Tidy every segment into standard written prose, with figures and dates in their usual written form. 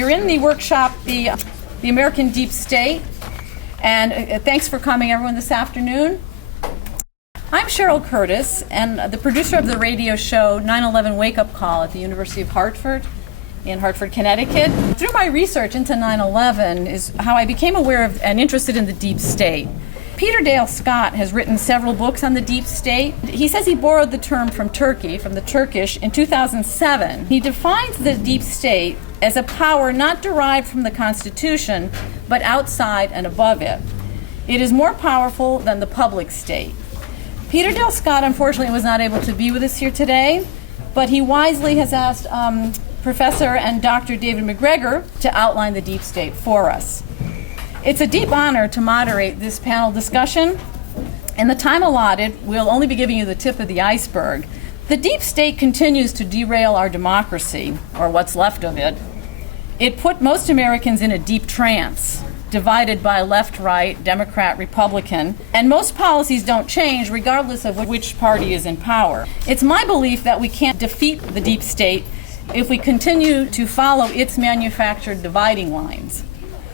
You're in the workshop, the American Deep State, and thanks for coming, everyone, this afternoon. I'm Cheryl Curtiss, and the producer of the radio show 9/11 Wake Up Call at the University of Hartford in Hartford, Connecticut. Through my research into 9/11 is how I became aware of and interested in the deep state. Peter Dale Scott has written several books on the deep state. He says he borrowed the term from Turkey, from the Turkish, in 2007. He defines the deep state as a power not derived from the Constitution, but outside and above it. It is more powerful than the public state. Peter Dale Scott, unfortunately, was not able to be with us here today, but he wisely has asked Professor and Dr. David MacGregor to outline the deep state for us. It's a deep honor to moderate this panel discussion. In the time allotted, we'll only be giving you the tip of the iceberg. The deep state continues to derail our democracy, or what's left of it. It put most Americans in a deep trance, divided by left, right, Democrat, Republican, and most policies don't change regardless of which party is in power. It's my belief that we can't defeat the deep state if we continue to follow its manufactured dividing lines.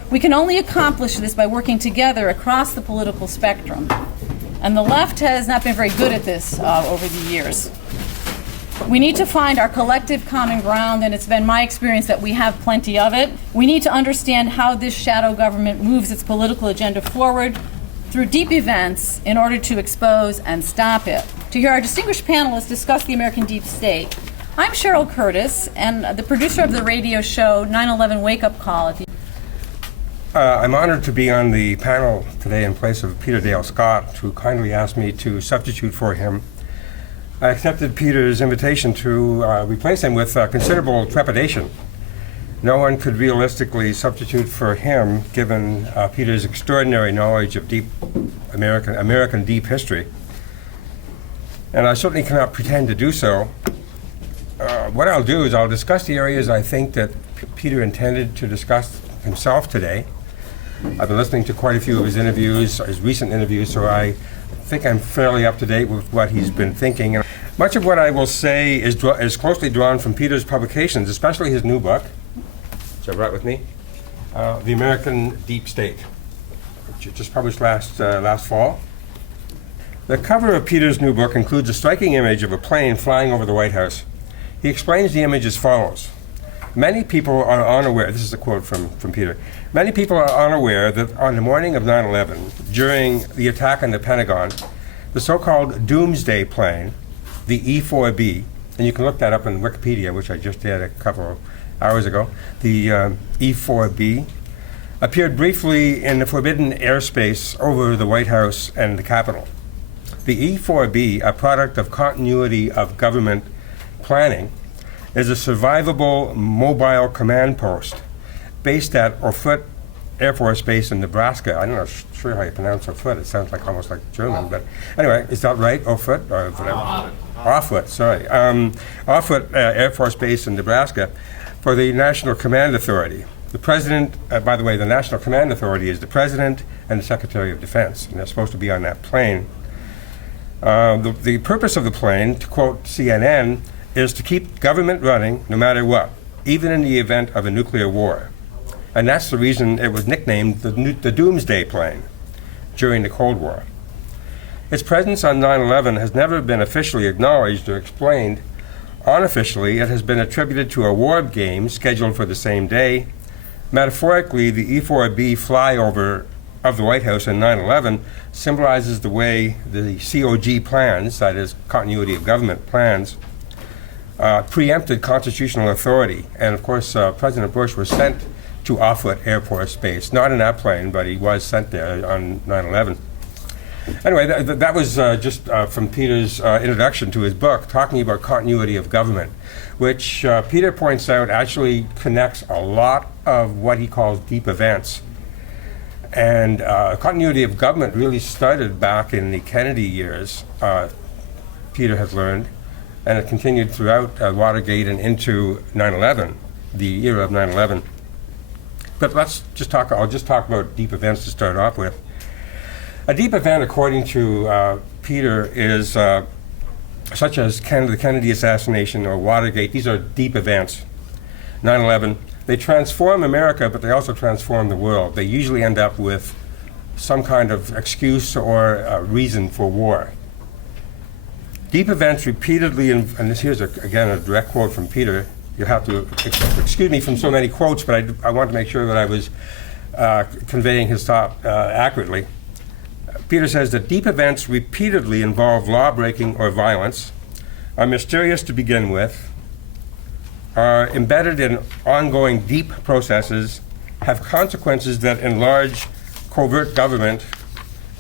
We can only accomplish this by working together across the political spectrum. And the left has not been very good at this over the years. We need to find our collective common ground, and it's been my experience that we have plenty of it. We need to understand how this shadow government moves its political agenda forward through deep events in order to expose and stop it. To hear our distinguished panelists discuss the American deep state, I'm Cheryl Curtiss, and the producer of the radio show 9/11 Wake Up Call at the I'm honored to be on the panel today in place of Peter Dale Scott, who kindly asked me to substitute for him. I accepted Peter's invitation to replace him with considerable trepidation. No one could realistically substitute for him, given Peter's extraordinary knowledge of deep American deep history. And I certainly cannot pretend to do so. What I'll do is I'll discuss the areas I think that Peter intended to discuss himself today. I've been listening to quite a few of his interviews, his recent interviews, so I think I'm fairly up to date with what he's been thinking. And much of what I will say is closely drawn from Peter's publications, especially his new book, which I brought with me, The American Deep State, which just published last fall. The cover of Peter's new book includes a striking image of a plane flying over the White House. He explains the image as follows. Many people are unaware, this is a quote from Peter, many people are unaware that on the morning of 9/11, during the attack on the Pentagon, the so-called doomsday plane, the E-4B, and you can look that up in Wikipedia, which I just did a couple of hours ago, the E-4B, appeared briefly in the forbidden airspace over the White House and the Capitol. The E-4B, a product of continuity of government planning, is a survivable mobile command post based at Offutt Air Force Base in Nebraska. I'm not sure how you pronounce Offutt. It sounds like almost like German, but anyway, is that right? Offutt or whatever? Offutt, sorry. Offutt Air Force Base in Nebraska for the National Command Authority. The president, by the way, the National Command Authority is the president and the Secretary of Defense, and they're supposed to be on that plane. The purpose of the plane, to quote CNN, is to keep government running no matter what, even in the event of a nuclear war. And that's the reason it was nicknamed the Doomsday Plane during the Cold War. Its presence on 9/11 has never been officially acknowledged or explained. Unofficially, it has been attributed to a war game scheduled for the same day. Metaphorically, the E-4B flyover of the White House in 9/11 symbolizes the way the COG plans, that is, continuity of government plans, preempted constitutional authority. And of course, President Bush was sent to Offutt Air Force Base, not in that plane, but he was sent there on 9/11. Anyway, that was just from Peter's introduction to his book, talking about continuity of government, which Peter points out actually connects a lot of what he calls deep events. And continuity of government really started back in the Kennedy years, Peter has learned, and it continued throughout Watergate and into 9/11, the era of 9/11. But I'll just talk about deep events to start off with. A deep event, according to Peter, is such as the Kennedy assassination or Watergate. These are deep events. 9/11, They transform America, but they also transform the world. They usually end up with some kind of excuse or reason for war. Deep events repeatedly, and here's again a direct quote from Peter. You have to excuse me from so many quotes, but I want to make sure that I was conveying his thought accurately. Peter says that deep events repeatedly involve law-breaking or violence, are mysterious to begin with, are embedded in ongoing deep processes, have consequences that enlarge covert government,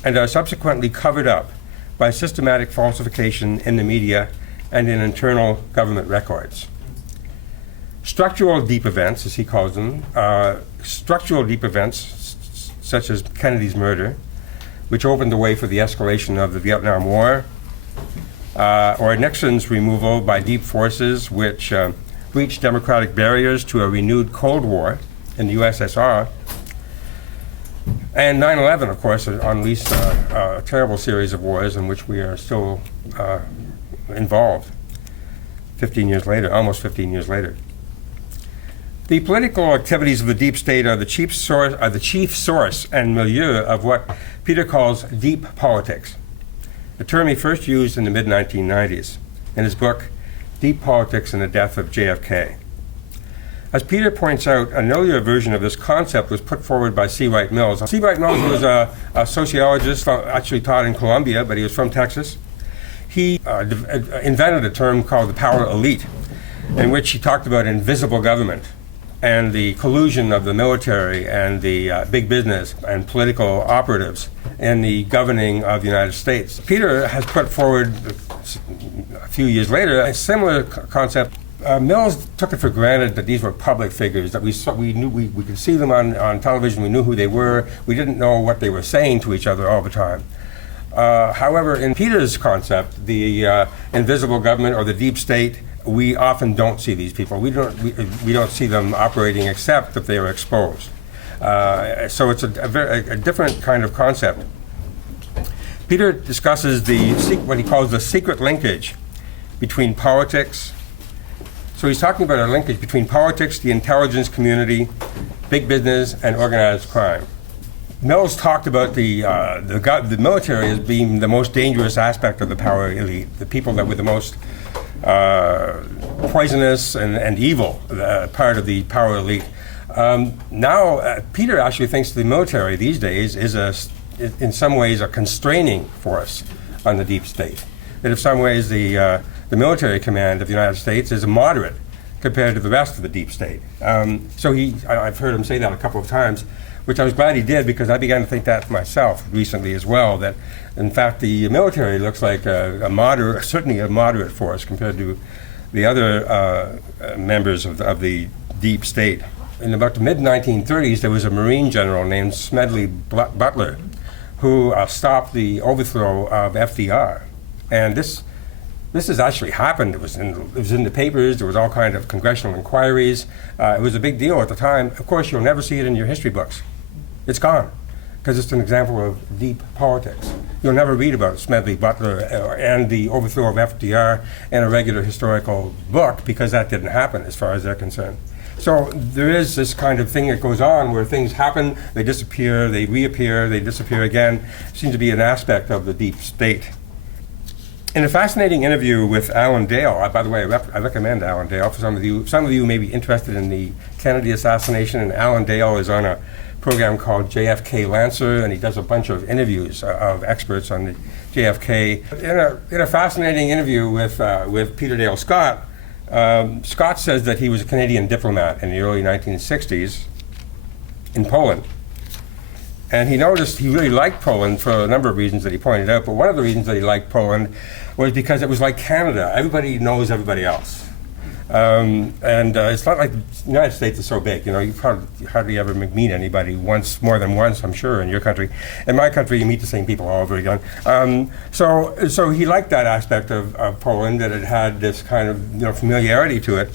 and are subsequently covered up by systematic falsification in the media and in internal government records. Structural deep events, as he calls them, structural deep events such as Kennedy's murder, which opened the way for the escalation of the Vietnam War, or Nixon's removal by deep forces which breached democratic barriers to a renewed Cold War in the USSR. And 9/11, of course, unleashed a terrible series of wars in which we are still involved 15 years later, almost 15 years later. The political activities of the deep state are the chief source and milieu of what Peter calls deep politics, a term he first used in the mid-1990s in his book, Deep Politics and the Death of JFK. As Peter points out, an earlier version of this concept was put forward by C. Wright Mills. C. Wright Mills was a sociologist, actually taught in Columbia, but he was from Texas. He invented a term called the power elite, in which he talked about invisible government and the collusion of the military and the big business and political operatives in the governing of the United States. Peter has put forward, a few years later, a similar concept. Mills took it for granted that these were public figures, that we could see them on television, we knew who they were, we didn't know what they were saying to each other all the time. However, in Peter's concept, the invisible government or the deep state, we often don't see these people. We don't see them operating except if they are exposed. So it's a different kind of concept. Peter discusses what he calls the secret linkage between politics. So he's talking about a linkage between politics, the intelligence community, big business, and organized crime. Mills talked about the military as being the most dangerous aspect of the power elite, the people that were the most poisonous and evil part of the power elite. Now, Peter actually thinks the military these days is in some ways a constraining force on the deep state. That in some ways the military command of the United States is moderate compared to the rest of the deep state. So I've heard him say that a couple of times, which I was glad he did, because I began to think that myself recently as well, that in fact the military looks like certainly a moderate force compared to the other members of the deep state. In about the mid-1930s, there was a Marine general named Smedley Butler who stopped the overthrow of FDR. And this has actually happened. It was in the papers. There was all kind of congressional inquiries. It was a big deal at the time. Of course, you'll never see it in your history books. It's gone, because it's an example of deep politics. You'll never read about Smedley Butler and the overthrow of FDR in a regular historical book, because that didn't happen as far as they're concerned. So there is this kind of thing that goes on where things happen, they disappear, they reappear, they disappear again. It seems to be an aspect of the deep state. In a fascinating interview with Alan Dale, by the way, I recommend Alan Dale for some of you. Some of you may be interested in the Kennedy assassination, and Alan Dale is on a program called JFK Lancer, and he does a bunch of interviews of experts on the JFK. In a fascinating interview with Peter Dale Scott, Scott says that he was a Canadian diplomat in the early 1960s in Poland. And he noticed he really liked Poland for a number of reasons that he pointed out, but one of the reasons that he liked Poland was because it was like Canada. Everybody knows everybody else. It's not like the United States is so big. You know, you hardly ever meet anybody more than once, I'm sure, in your country. In my country, you meet the same people all over again. So he liked that aspect of Poland, that it had this kind of familiarity to it.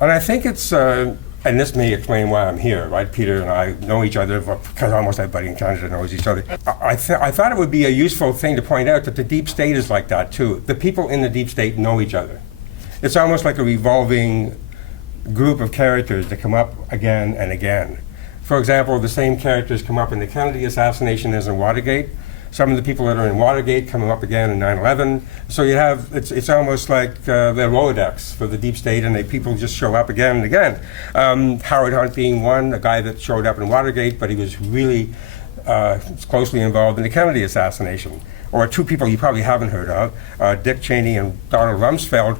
And I think it's, and this may explain why I'm here, right? Peter and I know each other, because almost everybody in Canada knows each other. I thought it would be a useful thing to point out that the deep state is like that too. The people in the deep state know each other. It's almost like a revolving group of characters that come up again and again. For example, the same characters come up in the Kennedy assassination as in Watergate. Some of the people that are in Watergate come up again in 9/11. So you have, it's almost like the Rolodex for the deep state, and people just show up again and again. Howard Hunt being one, a guy that showed up in Watergate, but he was really closely involved in the Kennedy assassination. Or two people you probably haven't heard of, Dick Cheney and Donald Rumsfeld,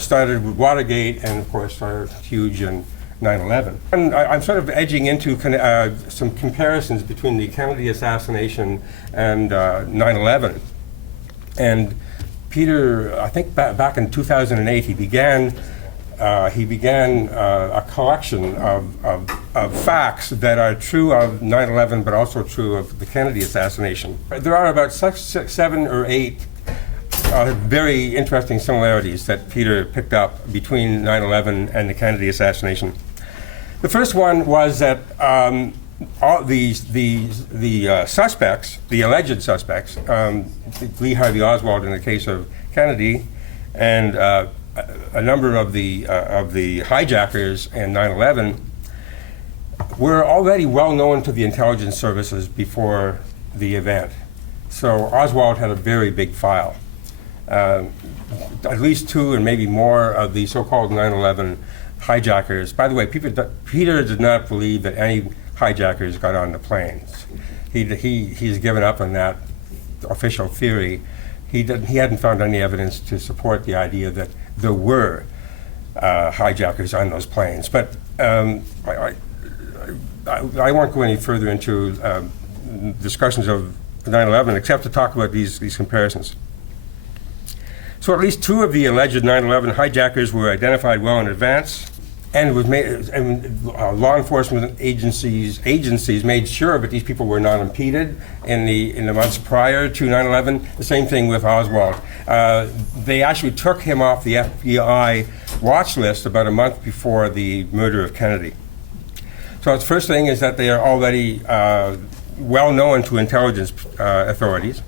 started with Watergate and, of course, are huge in 9/11. And I'm sort of edging into some comparisons between the Kennedy assassination and 9/11. And Peter, I think back in 2008, he began a collection of facts that are true of 9/11, but also true of the Kennedy assassination. There are about 7 or 8 very interesting similarities that Peter picked up between 9/11 and the Kennedy assassination. The first one was that all the suspects, the alleged suspects, Lee Harvey Oswald in the case of Kennedy, and a number of the hijackers in 9/11 were already well known to the intelligence services before the event. So Oswald had a very big file. At least 2 and maybe more of the so-called 9/11 hijackers. By the way, Peter did not believe that any hijackers got on the planes. He's given up on that official theory. He hadn't found any evidence to support the idea that there were hijackers on those planes. But I won't go any further into discussions of 9/11 except to talk about these comparisons. So at least 2 of the alleged 9/11 hijackers were identified well in advance, and was made, law enforcement agencies made sure that these people were not impeded in the months prior to 9/11. The same thing with Oswald. They actually took him off the FBI watch list about a month before the murder of Kennedy. So the first thing is that they are already well known to intelligence authorities.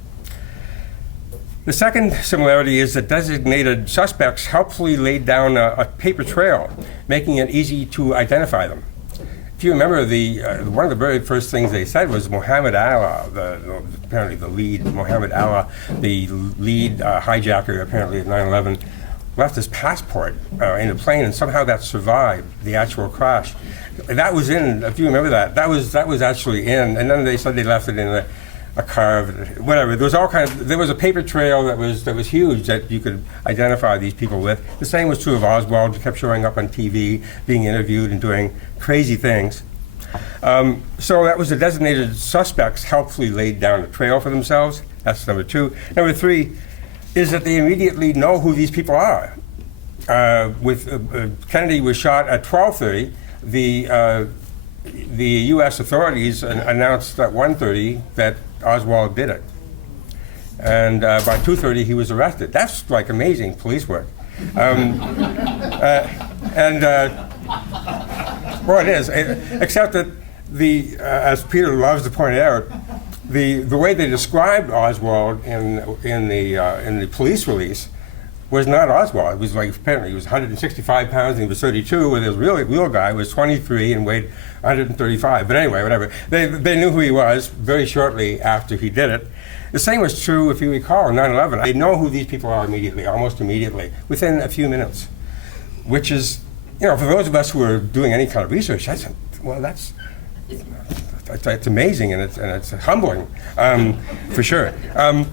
The second similarity is that designated suspects helpfully laid down a paper trail, making it easy to identify them. If you remember, one of the very first things they said was Mohammed Allah, apparently the lead, Mohammed Allah, the lead hijacker apparently at 9/11, left his passport in the plane, and somehow that survived the actual crash. That was in, if you remember that was actually in, and then they said they left it in a car, whatever. There was a paper trail that was huge that you could identify these people with. The same was true of Oswald. He kept showing up on TV, being interviewed and doing crazy things. So that was the designated suspects helpfully laid down a trail for themselves. That's number 2. Number 3 is that they immediately know who these people are. Kennedy was shot at 12:30. The U.S. authorities announced at 1:30 that Oswald did it. And by 2:30 he was arrested. That's like amazing police work. Well, it is, except that as Peter loves to point out, the way they described Oswald in the police release was not Oswald. It was like, apparently he was 165 pounds and he was 32, where his real guy was 23 and weighed 135. But anyway, whatever. They knew who he was very shortly after he did it. The same was true, if you recall, in 9/11. They know who these people are immediately, almost immediately, within a few minutes, which is, for those of us who are doing any kind of research, that's amazing and it's humbling, for sure. The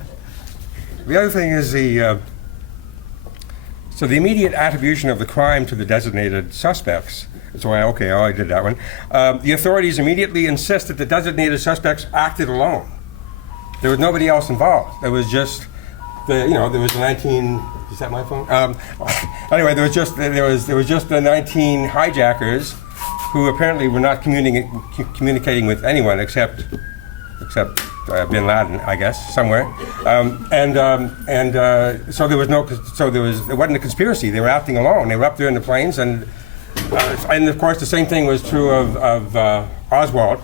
other thing is so the immediate attribution of the crime to the designated suspects. So I did that one. The authorities immediately insist that the designated suspects acted alone. There was nobody else involved. There was just there was 19. Is that my phone? Anyway, there was just the 19 hijackers who apparently were not communicating with anyone except Bin Laden, I guess, somewhere. So it wasn't a conspiracy. They were acting alone. They were up there in the planes, and of course the same thing was true of Oswald.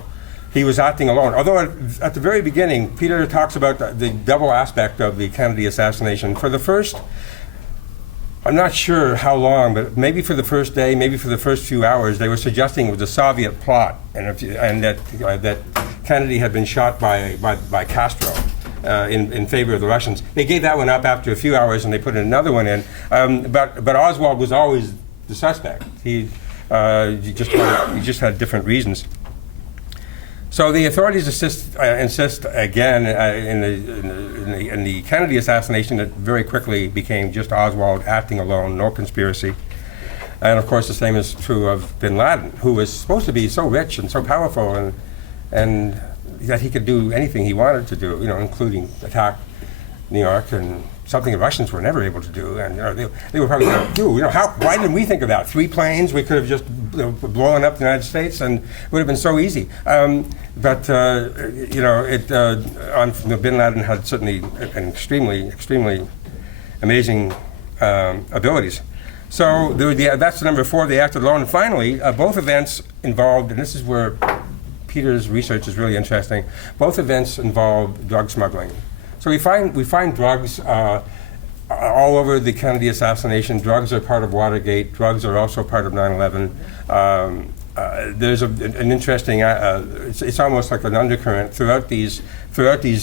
He was acting alone. Although at the very beginning, Peter talks about the double aspect of the Kennedy assassination. For the first I'm not sure how long, but maybe for the first day, maybe for the first few hours, they were suggesting it was a Soviet plot, and that Kennedy had been shot by Castro in favor of the Russians. They gave that one up after a few hours, and they put another one in. But Oswald was always the suspect. He just had different reasons. So the authorities insist again in the Kennedy assassination. It very quickly became just Oswald acting alone, no conspiracy. And of course, the same is true of bin Laden, who was supposed to be so rich and so powerful, and that he could do anything he wanted to do, including attack New York, and something the Russians were never able to do. And they were probably going to do. Why didn't we think of that? 3 planes, we could have just blown up the United States, and it would have been so easy. But bin Laden had certainly an extremely amazing abilities. So that's the number 4. They acted alone. And finally, both events involved, and this is where Peter's research is really interesting. Both events involve drug smuggling. So we find drugs all over the Kennedy assassination. Drugs are part of Watergate. Drugs are also part of 9/11. There's an interesting. It's almost like an undercurrent throughout these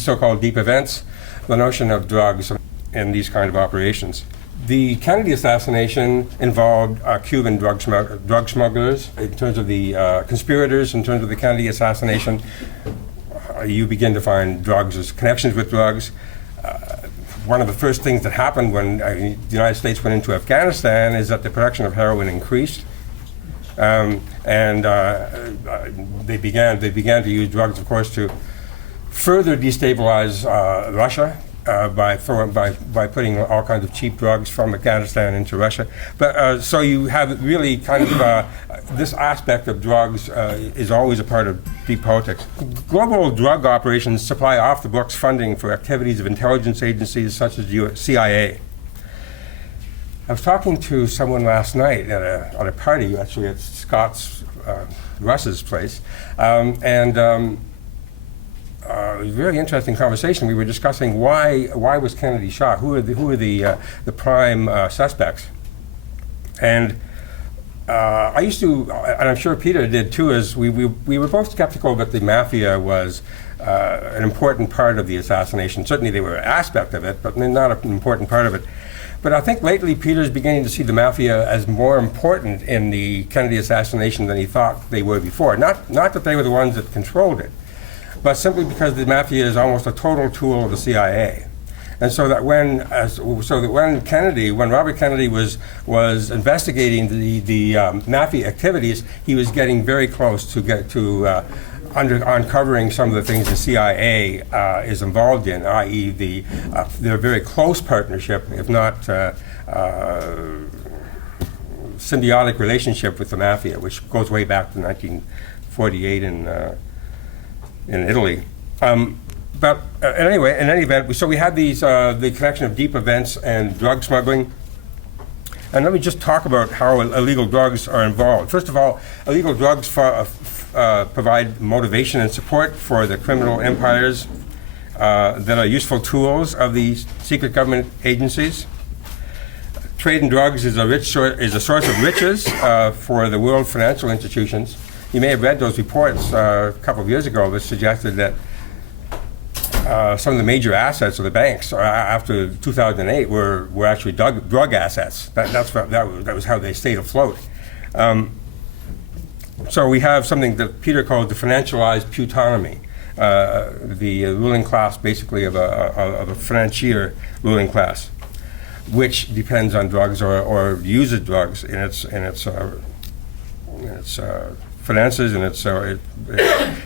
so-called deep events. The notion of drugs in these kind of operations. The Kennedy assassination involved Cuban drug smugglers. In terms of the conspirators, in terms of the Kennedy assassination, you begin to find drugs as connections with drugs. One of the first things that happened when the United States went into Afghanistan is that the production of heroin increased, and they began to use drugs, of course, to further destabilize Russia. By putting all kinds of cheap drugs from Afghanistan into Russia. But so you have really kind of this aspect of drugs is always a part of deep politics. Global drug operations supply off-the-books funding for activities of intelligence agencies such as the CIA. I was talking to someone last night at a party, actually at Russ's place, it was a very interesting conversation. We were discussing why was Kennedy shot? Who are the prime suspects? And I used to, and I'm sure Peter did too, is we were both skeptical that the mafia was an important part of the assassination. Certainly they were an aspect of it, but not an important part of it. But I think lately Peter's beginning to see the mafia as more important in the Kennedy assassination than he thought they were before. Not that they were the ones that controlled it, but simply because the mafia is almost a total tool of the CIA. And so that when Robert Kennedy was investigating the mafia activities, he was getting very close to uncovering some of the things the CIA is involved in, i.e. their very close partnership, if not symbiotic relationship with the mafia, which goes way back to 1948 in Italy. But anyway, in any event, so we had these the connection of deep events and drug smuggling. And let me just talk about how illegal drugs are involved. First of all, illegal drugs provide motivation and support for the criminal empires that are useful tools of these secret government agencies. Trade in drugs is a source of riches for the world financial institutions. You may have read those reports a couple of years ago that suggested that some of the major assets of the banks after 2008 were actually drug assets. That was how they stayed afloat. So we have something that Peter called the financialized plutonymy, the ruling class basically of a financier ruling class, which depends on drugs or uses drugs in its finances and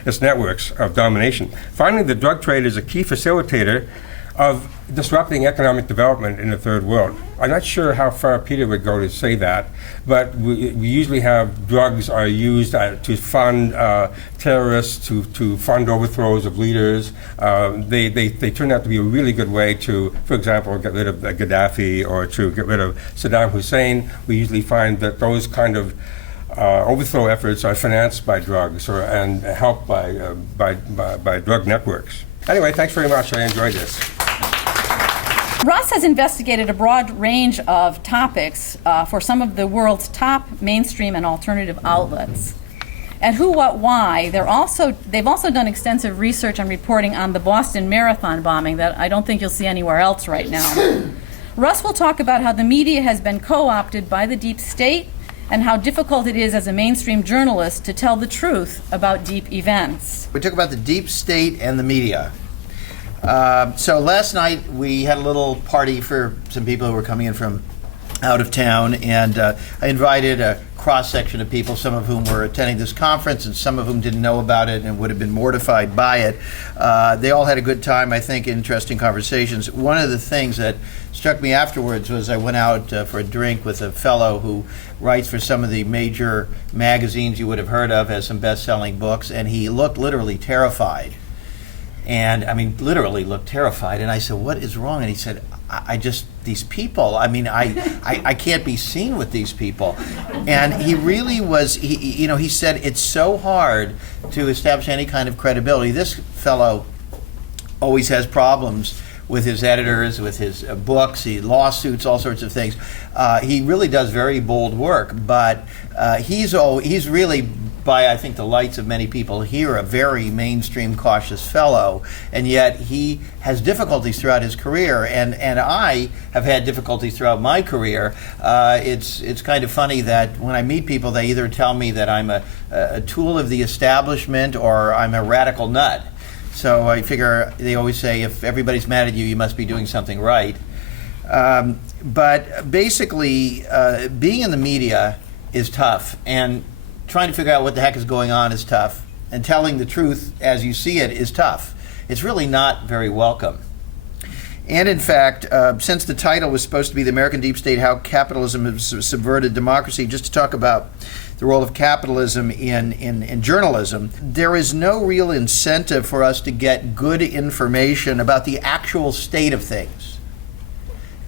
its networks of domination. Finally, the drug trade is a key facilitator of disrupting economic development in the third world. I'm not sure how far Peter would go to say that, but we usually have drugs are used to fund terrorists, to fund overthrows of leaders. They turn out to be a really good way to, for example, get rid of Gaddafi or to get rid of Saddam Hussein. We usually find that those kind of overthrow efforts are financed by drugs and helped by drug networks. Anyway, thanks very much. I enjoyed this. Russ has investigated a broad range of topics for some of the world's top mainstream and alternative outlets. At Who, What, Why, they've also done extensive research and reporting on the Boston Marathon bombing that I don't think you'll see anywhere else right now. Russ will talk about how the media has been co-opted by the deep state and how difficult it is as a mainstream journalist to tell the truth about deep events. We talk about the deep state and the media. So last night we had a little party for some people who were coming in from out of town, and I invited a cross-section of people, some of whom were attending this conference and some of whom didn't know about it and would have been mortified by it. They all had a good time, I think, interesting conversations. One of the things that struck me afterwards was I went out for a drink with a fellow who writes for some of the major magazines you would have heard of, has some best-selling books, and he looked literally terrified. And I mean, literally looked terrified. And I said, "What is wrong?" And he said, I just, these people, I mean, I can't be seen with these people. And he really was, he said, it's so hard to establish any kind of credibility. This fellow always has problems with his editors, with his books, lawsuits, all sorts of things. He really does very bold work, but he's really, by I think the lights of many people here, a very mainstream, cautious fellow, and yet he has difficulties throughout his career, and I have had difficulties throughout my career. It's kind of funny that when I meet people, they either tell me that I'm a tool of the establishment or I'm a radical nut. So I figure they always say, if everybody's mad at you, you must be doing something right. But basically, being in the media is tough, and trying to figure out what the heck is going on is tough, and telling the truth as you see it is tough. It's really not very welcome. And in fact, since the title was supposed to be The American Deep State, How Capitalism Has Subverted Democracy, just to talk about the role of capitalism in journalism, there is no real incentive for us to get good information about the actual state of things.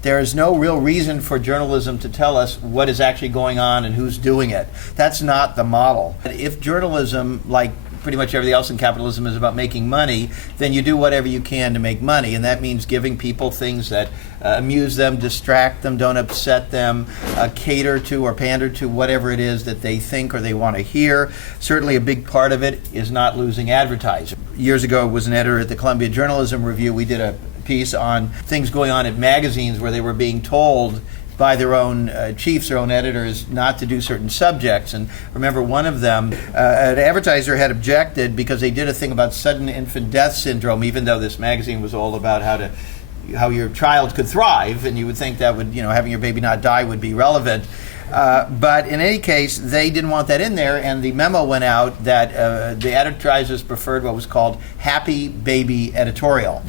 There is no real reason for journalism to tell us what is actually going on and who's doing it. That's not the model. If journalism, like pretty much everything else in capitalism, is about making money, then you do whatever you can to make money, and that means giving people things that amuse them, distract them, don't upset them, cater to or pander to whatever it is that they think or they want to hear. Certainly a big part of it is not losing advertising. Years ago, I was an editor at the Columbia Journalism Review. We did a piece on things going on at magazines where they were being told by their own chiefs, their own editors, not to do certain subjects. And remember, one of them, an advertiser had objected because they did a thing about sudden infant death syndrome, even though this magazine was all about how your child could thrive, and you would think that would, having your baby not die would be relevant. But in any case, they didn't want that in there, and the memo went out that the advertisers preferred what was called happy baby editorial.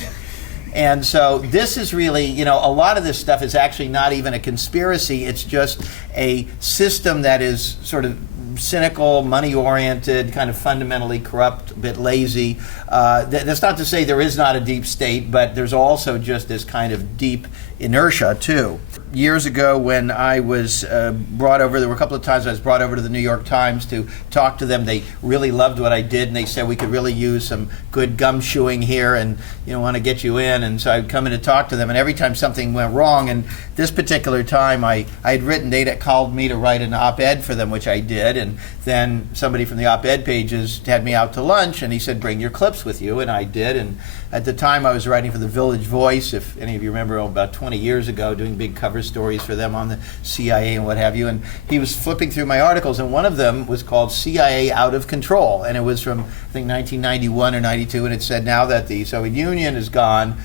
And so this is really, a lot of this stuff is actually not even a conspiracy. It's just a system that is sort of cynical, money-oriented, kind of fundamentally corrupt, a bit lazy. That's not to say there is not a deep state, but there's also just this kind of deep inertia, too. Years ago, when I was brought over, there were a couple of times I was brought over to the New York Times to talk to them. They really loved what I did, and they said we could really use some good gumshoeing here and want to get you in. And so I'd come in to talk to them, and every time something went wrong, and this particular time I had written, they'd called me to write an op-ed for them, which I did, and then somebody from the op-ed pages had me out to lunch, and he said, bring your clips with you, and I did. And at the time I was writing for the Village Voice, if any of you remember, about 20 years ago, doing big cover stories for them on the CIA and what have you, and he was flipping through my articles, and one of them was called CIA Out of Control, and it was from, I think, 1991 or 92, and it said, now that the Soviet Union is gone,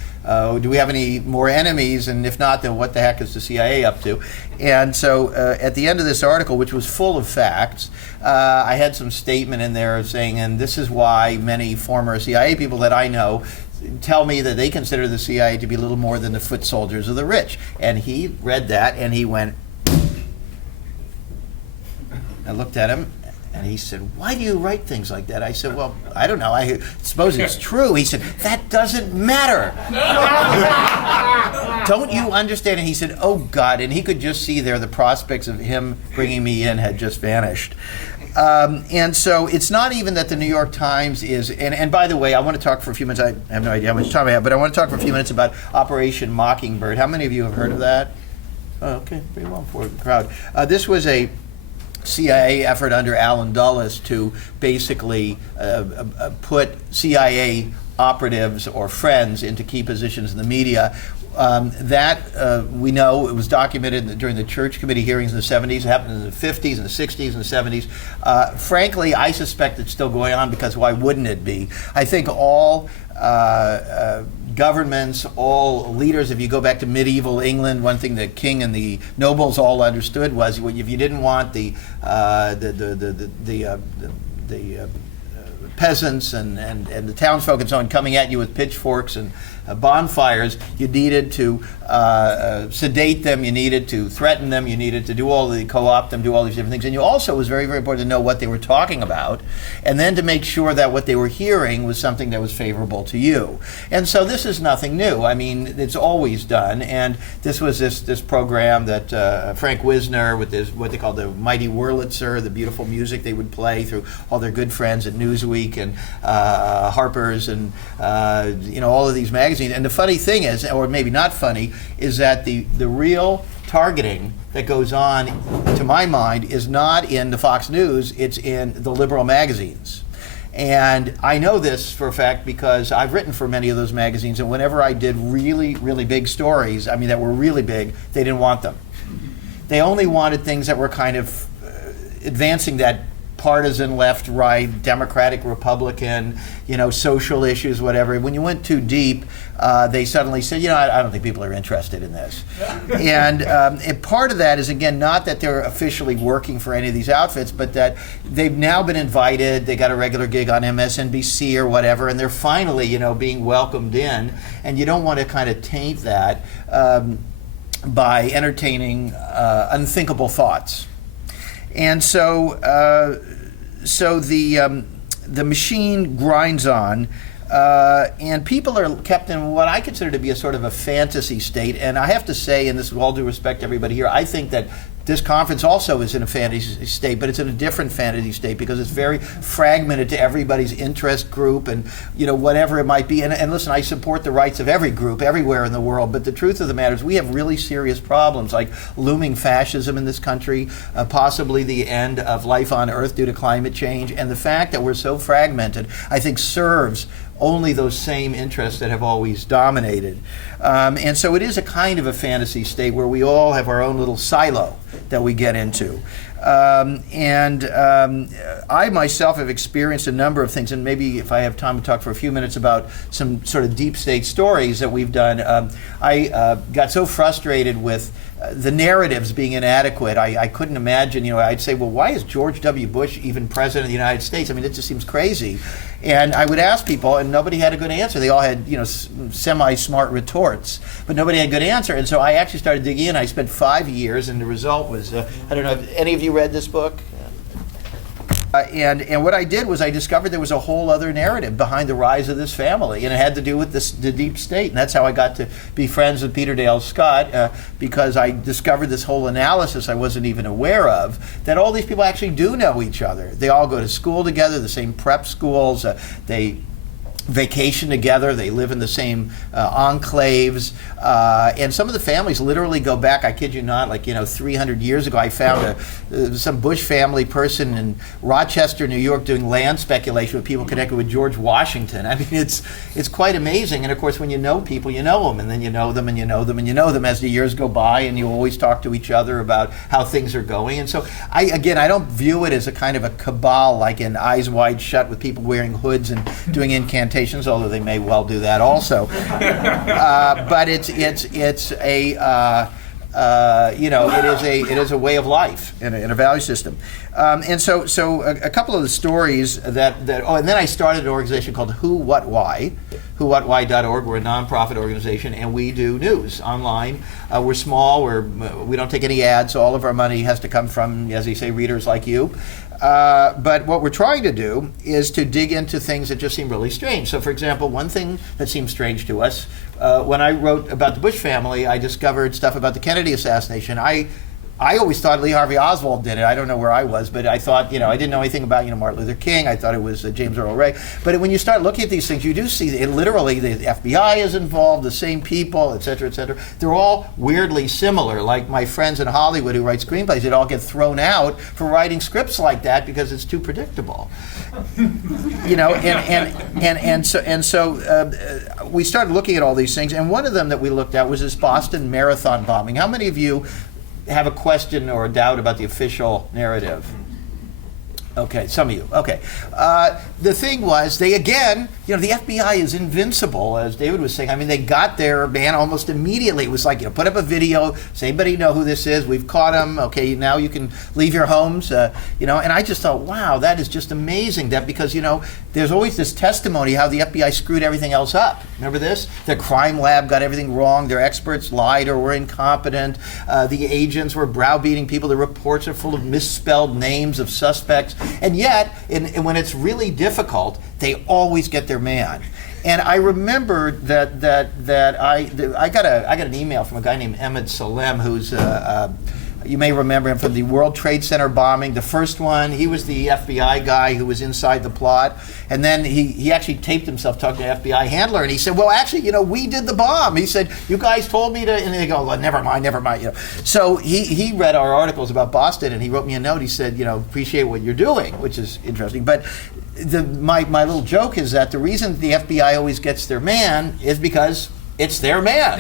do we have any more enemies, and if not, then what the heck is the CIA up to? And so at the end of this article, which was full of facts, I had some statement in there saying, and this is why many former CIA people that I know tell me that they consider the CIA to be little more than the foot soldiers of the rich. And he read that and he went, I looked at him and he said, why do you write things like that? I said, well, I don't know, I suppose it's true. He said, that doesn't matter. Don't you understand? And he said, oh God, and he could just see there the prospects of him bringing me in had just vanished. And so it's not even that the New York Times is, and by the way, I want to talk for a few minutes, I have no idea how much time I have, but I want to talk for a few minutes about Operation Mockingbird. How many of you have heard of that? Oh, okay, pretty well for the crowd. This was a CIA effort under Allen Dulles to basically put CIA operatives or friends into key positions in the media. We know it was documented during the Church Committee hearings in the 70s. It happened in the 50s and the 60s and the 70s. Frankly, I suspect it's still going on because why wouldn't it be? I think all governments, all leaders, if you go back to medieval England, one thing the king and the nobles all understood was if you didn't want the peasants and the townsfolk and so on coming at you with pitchforks and bonfires, you needed to sedate them, you needed to threaten them, you needed to co-opt them, do all these different things. And you also, it was very, very important to know what they were talking about, and then to make sure that what they were hearing was something that was favorable to you. And so this is nothing new. I mean, it's always done. And this was this program that Frank Wisner, with this, what they call the Mighty Wurlitzer, the beautiful music they would play through all their good friends at Newsweek and Harper's and all of these magazines. And the funny thing is, or maybe not funny, is that the real targeting that goes on, to my mind, is not in the Fox News, it's in the liberal magazines. And I know this for a fact because I've written for many of those magazines, and whenever I did really, really big stories, that were really big, they didn't want them. They only wanted things that were kind of advancing that partisan left, right, Democratic, Republican, social issues, whatever. When you went too deep, they suddenly said, I don't think people are interested in this. And part of that is, again, not that they're officially working for any of these outfits, but that they've now been invited, they got a regular gig on MSNBC or whatever, and they're finally, being welcomed in. And you don't want to kind of taint that by entertaining unthinkable thoughts. And so the machine grinds on, and people are kept in what I consider to be a sort of a fantasy state. And I have to say, and this with all due respect to everybody here, I think that this conference also is in a fantasy state, but it's in a different fantasy state because it's very fragmented to everybody's interest group and whatever it might be. And listen, I support the rights of every group everywhere in the world, but the truth of the matter is we have really serious problems like looming fascism in this country, possibly the end of life on Earth due to climate change, and the fact that we're so fragmented, I think, serves only those same interests that have always dominated. And so it is a kind of a fantasy state where we all have our own little silo that we get into. I myself have experienced a number of things, and maybe if I have time to talk for a few minutes about some sort of deep state stories that we've done. I got so frustrated with the narratives being inadequate. I couldn't imagine, I'd say, well, why is George W. Bush even president of the United States? It just seems crazy. And I would ask people, and nobody had a good answer. They all had, semi-smart retorts, but nobody had a good answer. And so I actually started digging in. I spent 5 years, and the result was, I don't know, have any of you read this book? And what I did was I discovered there was a whole other narrative behind the rise of this family, and it had to do with the deep state. And that's how I got to be friends with Peter Dale Scott, because I discovered this whole analysis I wasn't even aware of, that all these people actually do know each other. They all go to school together, the same prep schools, they vacation together, they live in the same enclaves, and some of the families literally go back, I kid you not, 300 years ago. I found some Bush family person in Rochester, New York, doing land speculation with people connected with George Washington. It's quite amazing. And of course, when you know people, you know them, and then you know them, and you know them, and you know them as the years go by, and you always talk to each other about how things are going. And so, I don't view it as a kind of a cabal like in Eyes Wide Shut with people wearing hoods and doing incantations, although they may well do that also. But it is a way of life and a value system. And so a couple of the stories and then I started an organization called Who What Why, whowhatwhy.org. We're a nonprofit organization, and we do news online. We're small. We don't take any ads, so all of our money has to come from, as they say, readers like you. But what we're trying to do is to dig into things that just seem really strange. So, for example, one thing that seems strange to us, when I wrote about the Bush family, I discovered stuff about the Kennedy assassination. I I always thought Lee Harvey Oswald did it. I don't know where I was, but I thought, I didn't know anything about, Martin Luther King. I thought it was James Earl Ray. But when you start looking at these things, you do see it literally, the FBI is involved, the same people, et cetera, et cetera. They're all weirdly similar. Like my friends in Hollywood who write screenplays, they'd all get thrown out for writing scripts like that because it's too predictable. And so we started looking at all these things, and one of them that we looked at was this Boston Marathon bombing. How many of you have a question or a doubt about the official narrative? Okay, some of you. Okay. The thing was, they again, the FBI is invincible, as David was saying. I mean, they got their man almost immediately. It was like, put up a video, does anybody know who this is? We've caught him. Okay, now you can leave your homes. And I just thought, wow, that is just amazing. That because, there's always this testimony how the FBI screwed everything else up. Remember this? Their crime lab got everything wrong. Their experts lied or were incompetent. The agents were browbeating people. The reports are full of misspelled names of suspects. And yet, when it's really difficult, they always get their man. And I remember that I got an email from a guy named Emmett Salem, who's you may remember him from the World Trade Center bombing, the first one. He was the FBI guy who was inside the plot. And then he actually taped himself talking to an FBI handler, and he said, well, actually, we did the bomb. He said, you guys told me to, and they go, well, never mind. So he read our articles about Boston, and he wrote me a note. He said, appreciate what you're doing, which is interesting. But my little joke is that the reason the FBI always gets their man is because it's their man.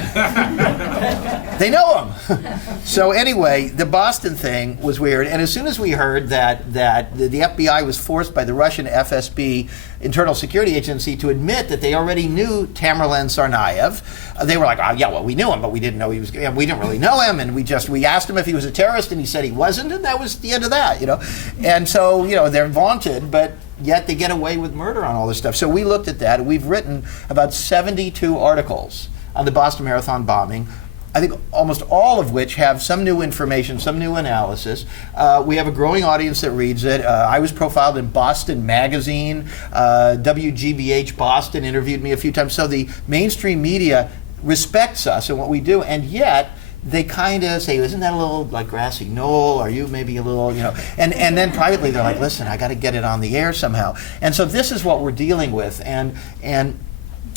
They know him. So anyway, the Boston thing was weird. And as soon as we heard that the FBI was forced by the Russian FSB, Internal Security Agency, to admit that they already knew Tamerlan Tsarnaev, they were like, oh, yeah, well, we knew him, but we didn't know he was, we didn't really know him. And we asked him if he was a terrorist, and he said he wasn't. And that was the end of that, And so, they're vaunted, but yet they get away with murder on all this stuff. So we looked at that, and we've written about 72 articles on the Boston Marathon bombing, I think almost all of which have some new information, some new analysis. We have a growing audience that reads it. I was profiled in Boston Magazine. WGBH Boston interviewed me a few times. So the mainstream media respects us and what we do, and yet they kind of say, isn't that a little like grassy knoll? Are you maybe a little, And then privately they're like, listen, I got to get it on the air somehow. And so this is what we're dealing with. And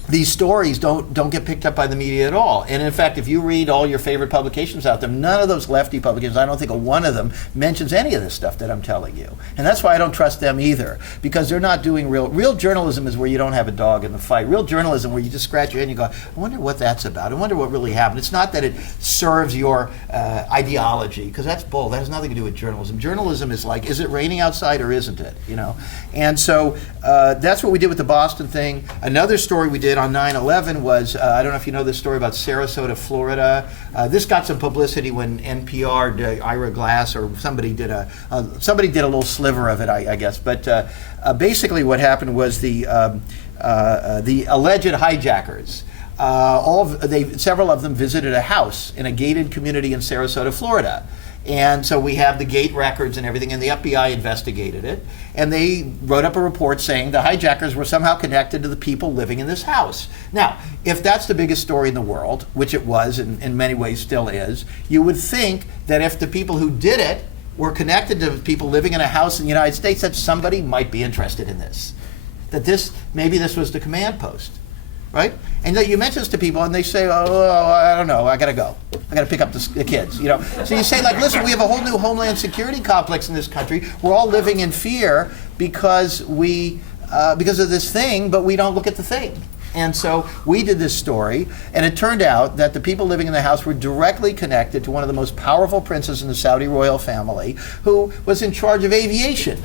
these stories don't get picked up by the media at all. And in fact, if you read all your favorite publications out there, none of those lefty publications, I don't think one of them mentions any of this stuff that I'm telling you. And that's why I don't trust them either, because they're not doing real journalism is where you don't have a dog in the fight. Real journalism where you just scratch your head and you go, I wonder what that's about. I wonder what really happened. It's not that it serves your ideology, because that's bull. That has nothing to do with journalism. Journalism is like, is it raining outside or isn't it? And so that's what we did with the Boston thing. Another story we did on 9/11 was, I don't know if you know this story about Sarasota, Florida. This got some publicity when NPR, Ira Glass, or somebody did a little sliver of it, I guess. But basically what happened was the alleged hijackers, several of them visited a house in a gated community in Sarasota, Florida. And so we have the gate records and everything, and the FBI investigated it, and they wrote up a report saying the hijackers were somehow connected to the people living in this house. Now, if that's the biggest story in the world, which it was and in many ways still is, you would think that if the people who did it were connected to people living in a house in the United States, that somebody might be interested in this. That maybe this was the command post. Right? And you mention this to people, and they say, oh, I don't know, I got to go. I got to pick up the kids, So you say, like, listen, we have a whole new homeland security complex in this country. We're all living in fear because of this thing, but we don't look at the thing. And so we did this story, and it turned out that the people living in the house were directly connected to one of the most powerful princes in the Saudi royal family, who was in charge of aviation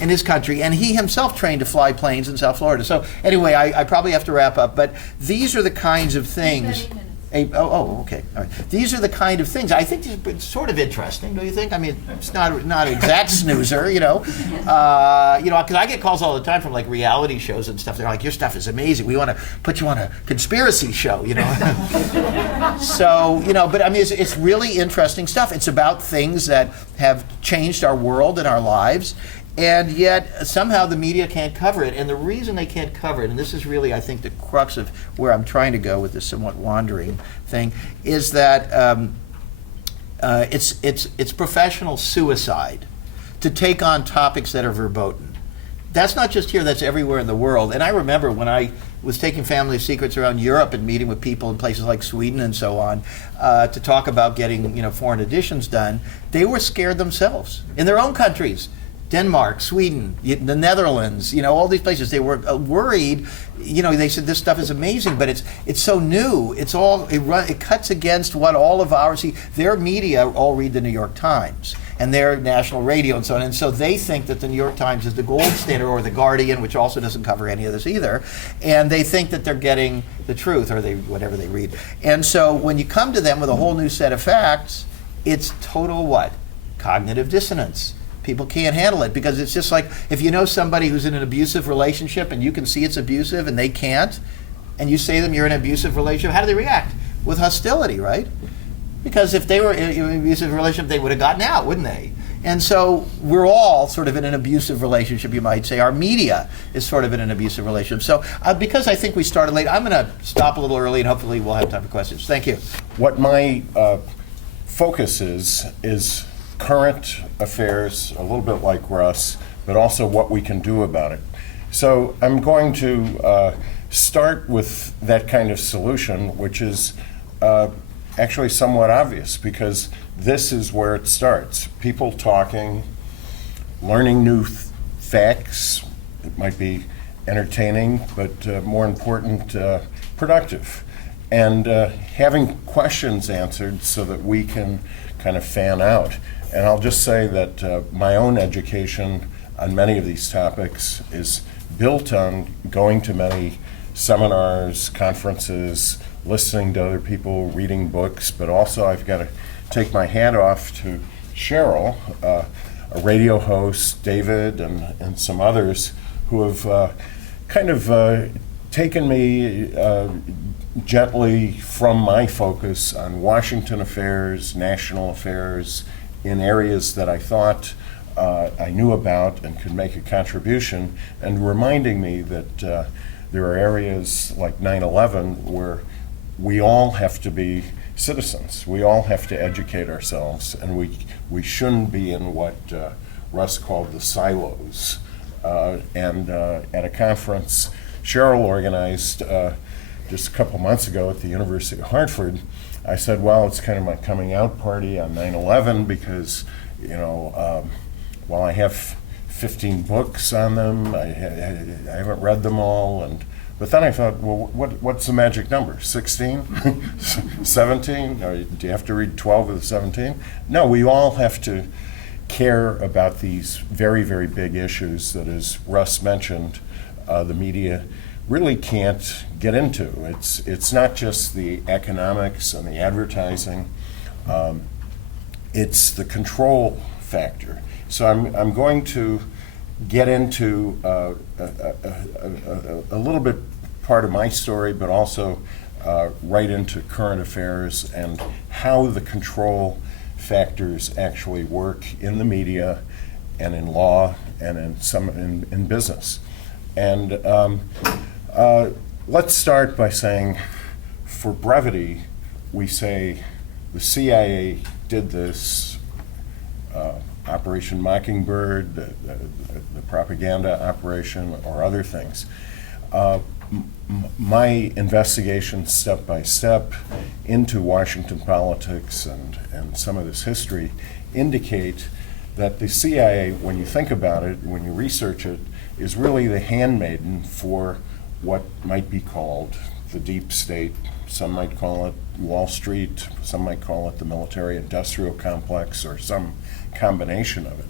in his country, and he himself trained to fly planes in South Florida. So anyway, I probably have to wrap up, but these are the kinds of things. Okay. All right. These are the kind of things. I think it's sort of interesting, don't you think? I mean, it's not an exact snoozer, because I get calls all the time from like reality shows and stuff. They're like, your stuff is amazing. We want to put you on a conspiracy show, So, but I mean, it's really interesting stuff. It's about things that have changed our world and our lives. And yet, somehow the media can't cover it. And the reason they can't cover it, and this is really, I think, the crux of where I'm trying to go with this somewhat wandering thing, is that It's professional suicide to take on topics that are verboten. That's not just here, that's everywhere in the world. And I remember when I was taking family secrets around Europe and meeting with people in places like Sweden and so on to talk about getting foreign editions done, they were scared themselves in their own countries. Denmark, Sweden, the Netherlands, all these places, they were worried. They said this stuff is amazing, but it's so new. It cuts against what all of our, their media all read the New York Times and their national radio and so on, and so they think that the New York Times is the gold standard, or the Guardian, which also doesn't cover any of this either, and they think that they're getting the truth, or whatever they read. And so when you come to them with a whole new set of facts, it's total what? Cognitive dissonance. People can't handle it, because it's just like if you know somebody who's in an abusive relationship and you can see it's abusive and they can't, and you say to them you're in an abusive relationship, how do they react? With hostility, right? Because if they were in an abusive relationship, they would have gotten out, wouldn't they? And so we're all sort of in an abusive relationship, you might say. Our media is sort of in an abusive relationship. So because I think we started late, I'm going to stop a little early, and hopefully we'll have time for questions. Thank you. What my focus is current affairs, a little bit like Russ, but also what we can do about it. So I'm going to start with that kind of solution, which is actually somewhat obvious, because this is where it starts. People talking, learning new facts. It might be entertaining, but more important, productive. And having questions answered so that we can kind of fan out. And I'll just say that my own education on many of these topics is built on going to many seminars, conferences, listening to other people, reading books, but also I've got to take my hat off to Cheryl, a radio host, David, and some others who have kind of taken me gently from my focus on Washington affairs, national affairs, in areas that I thought I knew about and could make a contribution, and reminding me that there are areas like 9/11 where we all have to be citizens. We all have to educate ourselves, and we shouldn't be in what Russ called the silos. And at a conference Cheryl organized just a couple months ago at the University of Hartford, I said, well, it's kind of my coming out party on 9/11 because, while I have 15 books on them, I haven't read them all, but then I thought, well, what's the magic number? 16? 17? Or do you have to read 12 of the 17? No, we all have to care about these very, very big issues that, as Russ mentioned, the media really can't get into. It's not just the economics and the advertising, it's the control factor. So I'm going to get into a little bit part of my story, but also right into current affairs and how the control factors actually work in the media and in law and in business. And let's start by saying, for brevity, we say the CIA did this, Operation Mockingbird, the propaganda operation, or other things. My investigation step by step into Washington politics and some of this history indicate that the CIA, when you think about it, when you research it, is really the handmaiden for what might be called the deep state. Some might call it Wall Street, some might call it the military-industrial complex, or some combination of it.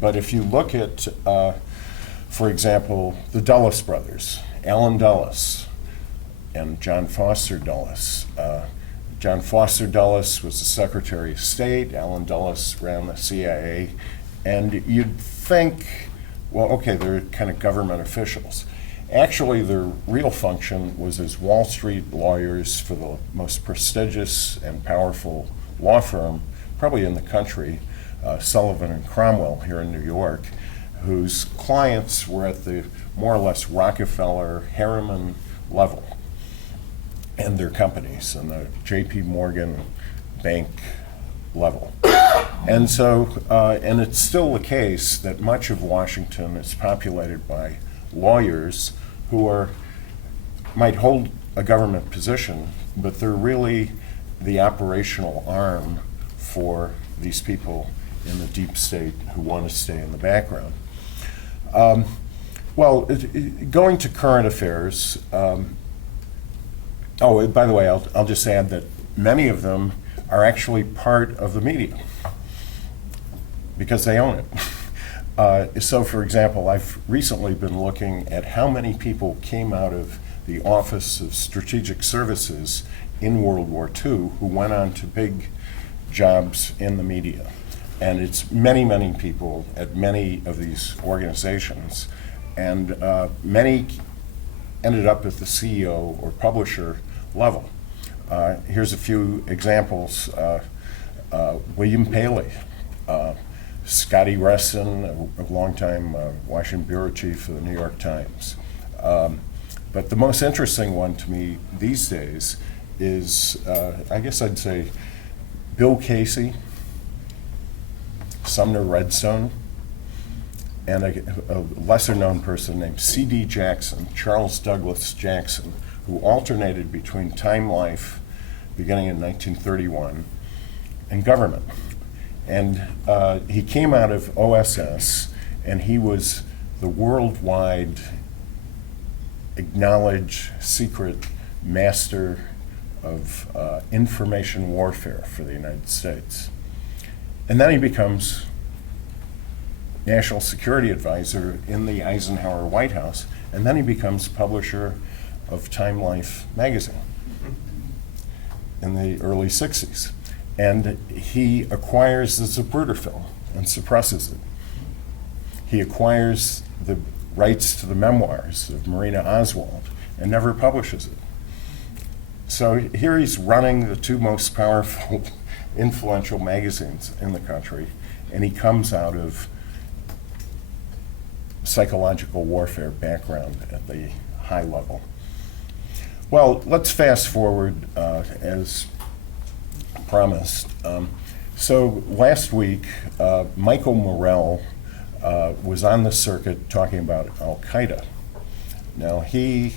But if you look at, for example, the Dulles brothers, Allen Dulles and John Foster Dulles. John Foster Dulles was the Secretary of State. Allen Dulles ran the CIA. And you'd think, well, okay, they're kind of government officials. Actually, their real function was as Wall Street lawyers for the most prestigious and powerful law firm, probably in the country, Sullivan and Cromwell here in New York, whose clients were at the more or less Rockefeller, Harriman level, and their companies, and the J.P. Morgan Bank level. And so, and it's still the case that much of Washington is populated by lawyers who might hold a government position, but they're really the operational arm for these people in the deep state who want to stay in the background. Going to current affairs, by the way, I'll just add that many of them are actually part of the media because they own it. So, for example, I've recently been looking at how many people came out of the Office of Strategic Services in World War II who went on to big jobs in the media. And it's many, many people at many of these organizations. And many ended up at the CEO or publisher level. Here's a few examples. William Paley, Scotty Reston, a longtime Washington bureau chief of the New York Times. But the most interesting one to me these days is, I guess I'd say, Bill Casey, Sumner Redstone, and a lesser-known person named C.D. Jackson, Charles Douglas Jackson, who alternated between Time Life, beginning in 1931, and government. And he came out of OSS, and he was the worldwide acknowledged secret master of information warfare for the United States. And then he becomes National Security Advisor in the Eisenhower White House, and then he becomes publisher of Time Life magazine in the early 60s. And he acquires the Subverted film and suppresses it. He acquires the rights to the memoirs of Marina Oswald and never publishes it. So here he's running the two most powerful, influential magazines in the country, and he comes out of psychological warfare background at the high level. Well, let's fast forward as promised. So last week, Michael Morell was on the circuit talking about Al-Qaeda. Now, he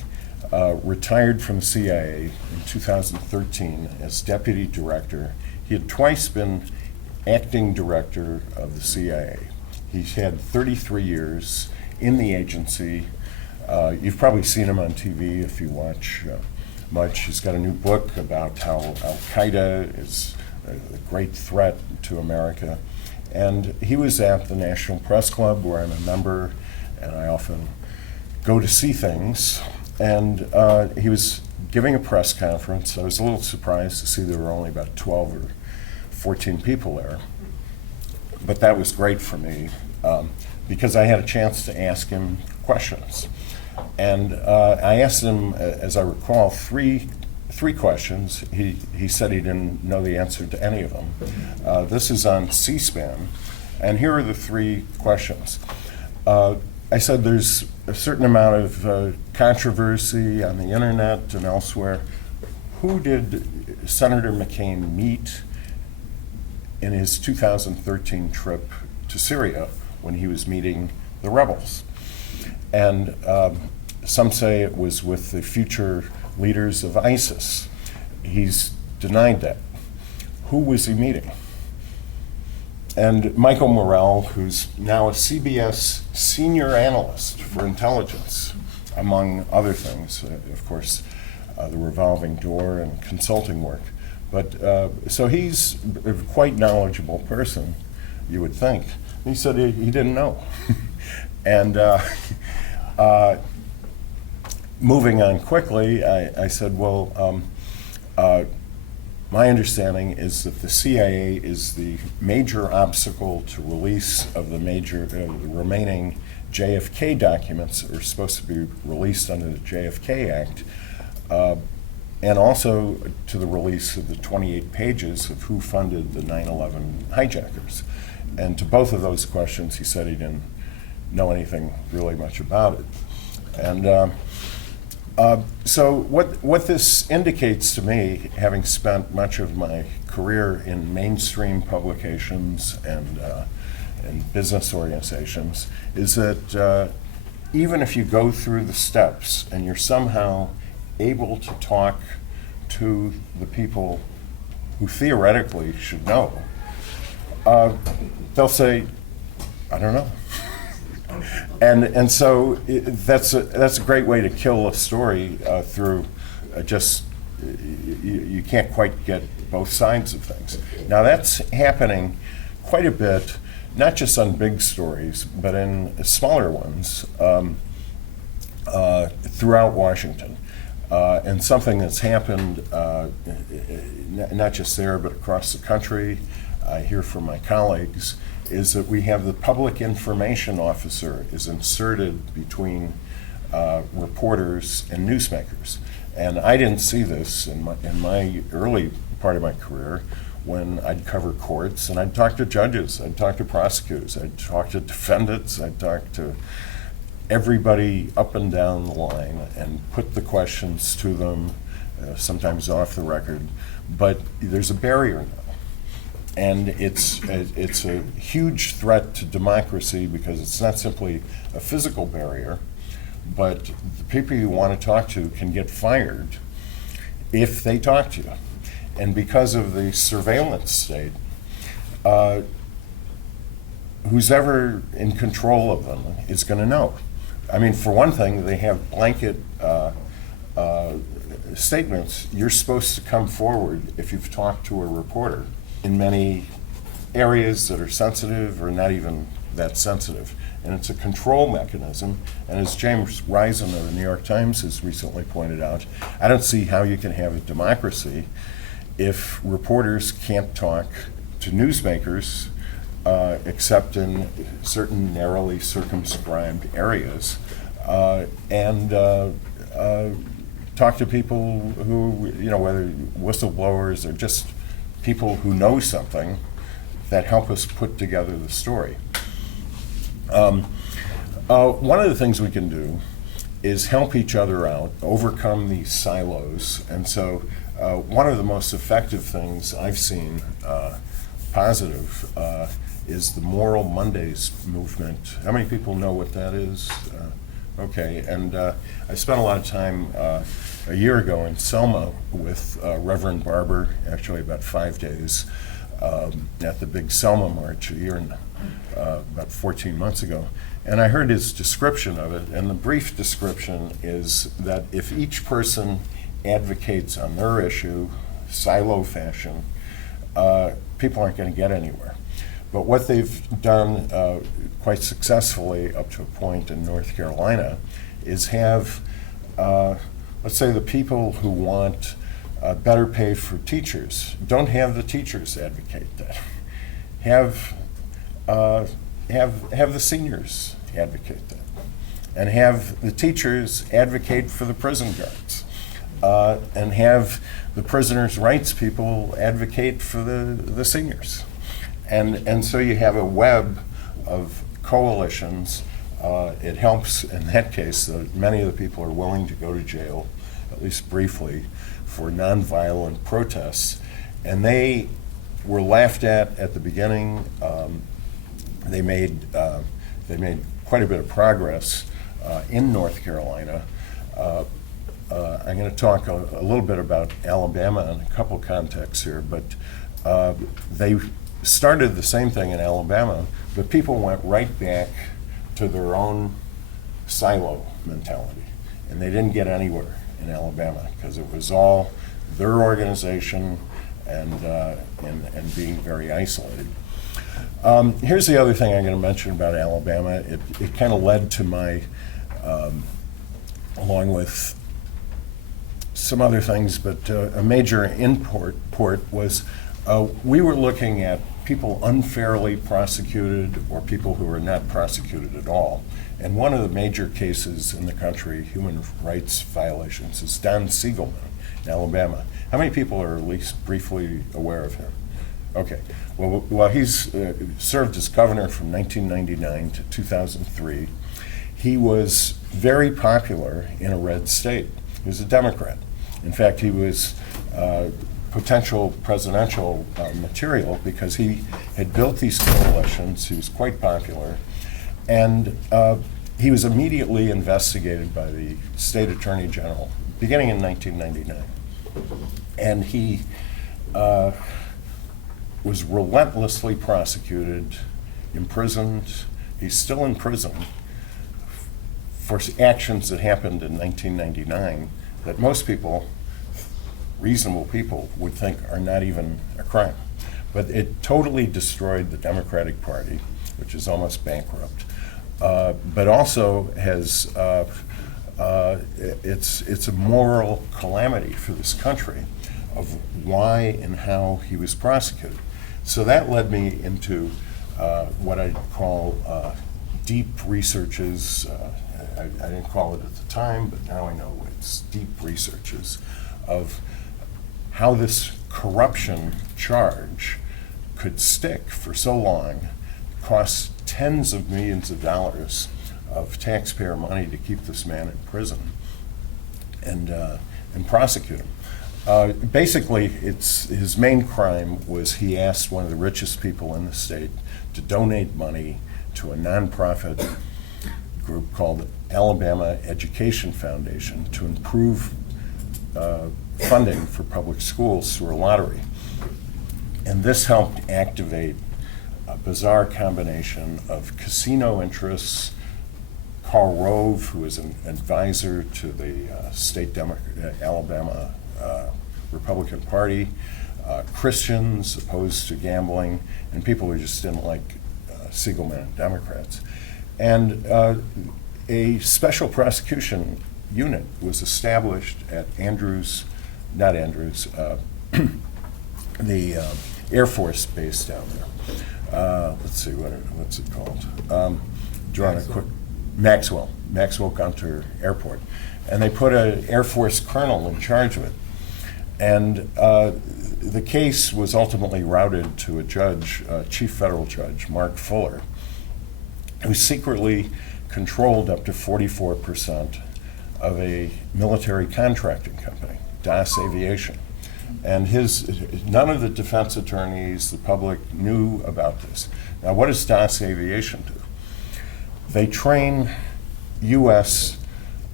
retired from the CIA in 2013 as deputy director. He had twice been acting director of the CIA. He's had 33 years in the agency. You've probably seen him on TV if you watch much. He's got a new book about how Al-Qaeda is a great threat to America. And he was at the National Press Club, where I'm a member, and I often go to see things. And he was giving a press conference. I was a little surprised to see there were only about 12 or 14 people there. But that was great for me because I had a chance to ask him questions. And I asked him, as I recall, three questions. He said he didn't know the answer to any of them. This is on C-SPAN, and here are the three questions. I said there's a certain amount of controversy on the internet and elsewhere. Who did Senator McCain meet in his 2013 trip to Syria when he was meeting the rebels? And some say it was with the future leaders of ISIS. He's denied that. Who was he meeting? And Michael Morell, who's now a CBS senior analyst for intelligence, among other things, of course, the revolving door and consulting work. But so he's a quite knowledgeable person, you would think. He said he didn't know. And moving on quickly, I said, well, my understanding is that the CIA is the major obstacle to release of the remaining JFK documents that are supposed to be released under the JFK Act, and also to the release of the 28 pages of who funded the 9/11 hijackers. And to both of those questions, he said he didn't know anything really much about it. And So what this indicates to me, having spent much of my career in mainstream publications and business organizations, is that even if you go through the steps and you're somehow able to talk to the people who theoretically should know, they'll say, I don't know. And so that's a great way to kill a story through just you can't quite get both sides of things. Now that's happening quite a bit, not just on big stories, but in smaller ones throughout Washington. And something that's happened not just there, but across the country, I hear from my colleagues, is that we have the public information officer is inserted between reporters and newsmakers. And I didn't see this in my early part of my career, when I'd cover courts and I'd talk to judges, I'd talk to prosecutors, I'd talk to defendants, I'd talk to everybody up and down the line and put the questions to them, sometimes off the record. But there's a barrier now. And it's a huge threat to democracy because it's not simply a physical barrier, but the people you want to talk to can get fired if they talk to you. And because of the surveillance state, who's ever in control of them is going to know. I mean, for one thing, they have blanket statements. You're supposed to come forward if you've talked to a reporter in many areas that are sensitive or not even that sensitive. And it's a control mechanism. And as James Risen of the New York Times has recently pointed out, I don't see how you can have a democracy if reporters can't talk to newsmakers except in certain narrowly circumscribed areas, and talk to people who, whether whistleblowers or just people who know something that help us put together the story. One of the things we can do is help each other out, overcome these silos. And so one of the most effective things I've seen positive is the Moral Mondays movement. How many people know what that is? Okay, and I spent a lot of time a year ago in Selma with Reverend Barber, actually about 5 days, at the big Selma March about 14 months ago. And I heard his description of it, and the brief description is that if each person advocates on their issue, silo fashion, people aren't going to get anywhere. But what they've done quite successfully up to a point in North Carolina is have, let's say, the people who want better pay for teachers, don't have the teachers advocate that. Have the seniors advocate that. And have the teachers advocate for the prison guards. And have the prisoners' rights people advocate for the seniors. And so you have a web of coalitions. It helps in that case that many of the people are willing to go to jail, at least briefly, for nonviolent protests. And they were laughed at the beginning. They made quite a bit of progress in North Carolina. I'm going to talk a little bit about Alabama in a couple contexts here, but they started the same thing in Alabama, but people went right back to their own silo mentality, and they didn't get anywhere in Alabama because it was all their organization and being very isolated. Here's the other thing I'm going to mention about Alabama. It kind of led to my, along with some other things, but a major import was we were looking at people unfairly prosecuted or people who are not prosecuted at all. And one of the major cases in the country, human rights violations, is Don Siegelman in Alabama. How many people are at least briefly aware of him? Okay, well he's served as governor from 1999 to 2003. He was very popular in a red state. He was a Democrat. In fact, he was potential presidential material because he had built these coalitions. He was quite popular. And he was immediately investigated by the state attorney general beginning in 1999. And he was relentlessly prosecuted, imprisoned. He's still in prison for actions that happened in 1999 that most people, reasonable people, would think are not even a crime. But it totally destroyed the Democratic Party, which is almost bankrupt, but also has, it's a moral calamity for this country of why and how he was prosecuted. So that led me into what I call deep researches. I didn't call it at the time, but now I know it's deep researches of how this corruption charge could stick for so long, cost tens of millions of dollars of taxpayer money to keep this man in prison and prosecute him. Basically, his main crime was he asked one of the richest people in the state to donate money to a nonprofit group called Alabama Education Foundation to improve funding for public schools through a lottery. And this helped activate a bizarre combination of casino interests, Karl Rove, who was an advisor to the Alabama Republican Party, Christians opposed to gambling, and people who just didn't like Siegelman Democrats. And a special prosecution unit was established at the Air Force base down there. Let's see, what's it called? Drawing a quick, Maxwell Gunter Airport. And they put an Air Force colonel in charge of it. And the case was ultimately routed to a judge, chief federal judge, Mark Fuller, who secretly controlled up to 44% of a military contracting company, Das Aviation. And none of the defense attorneys, the public, knew about this. Now, what does Das Aviation do? They train U.S.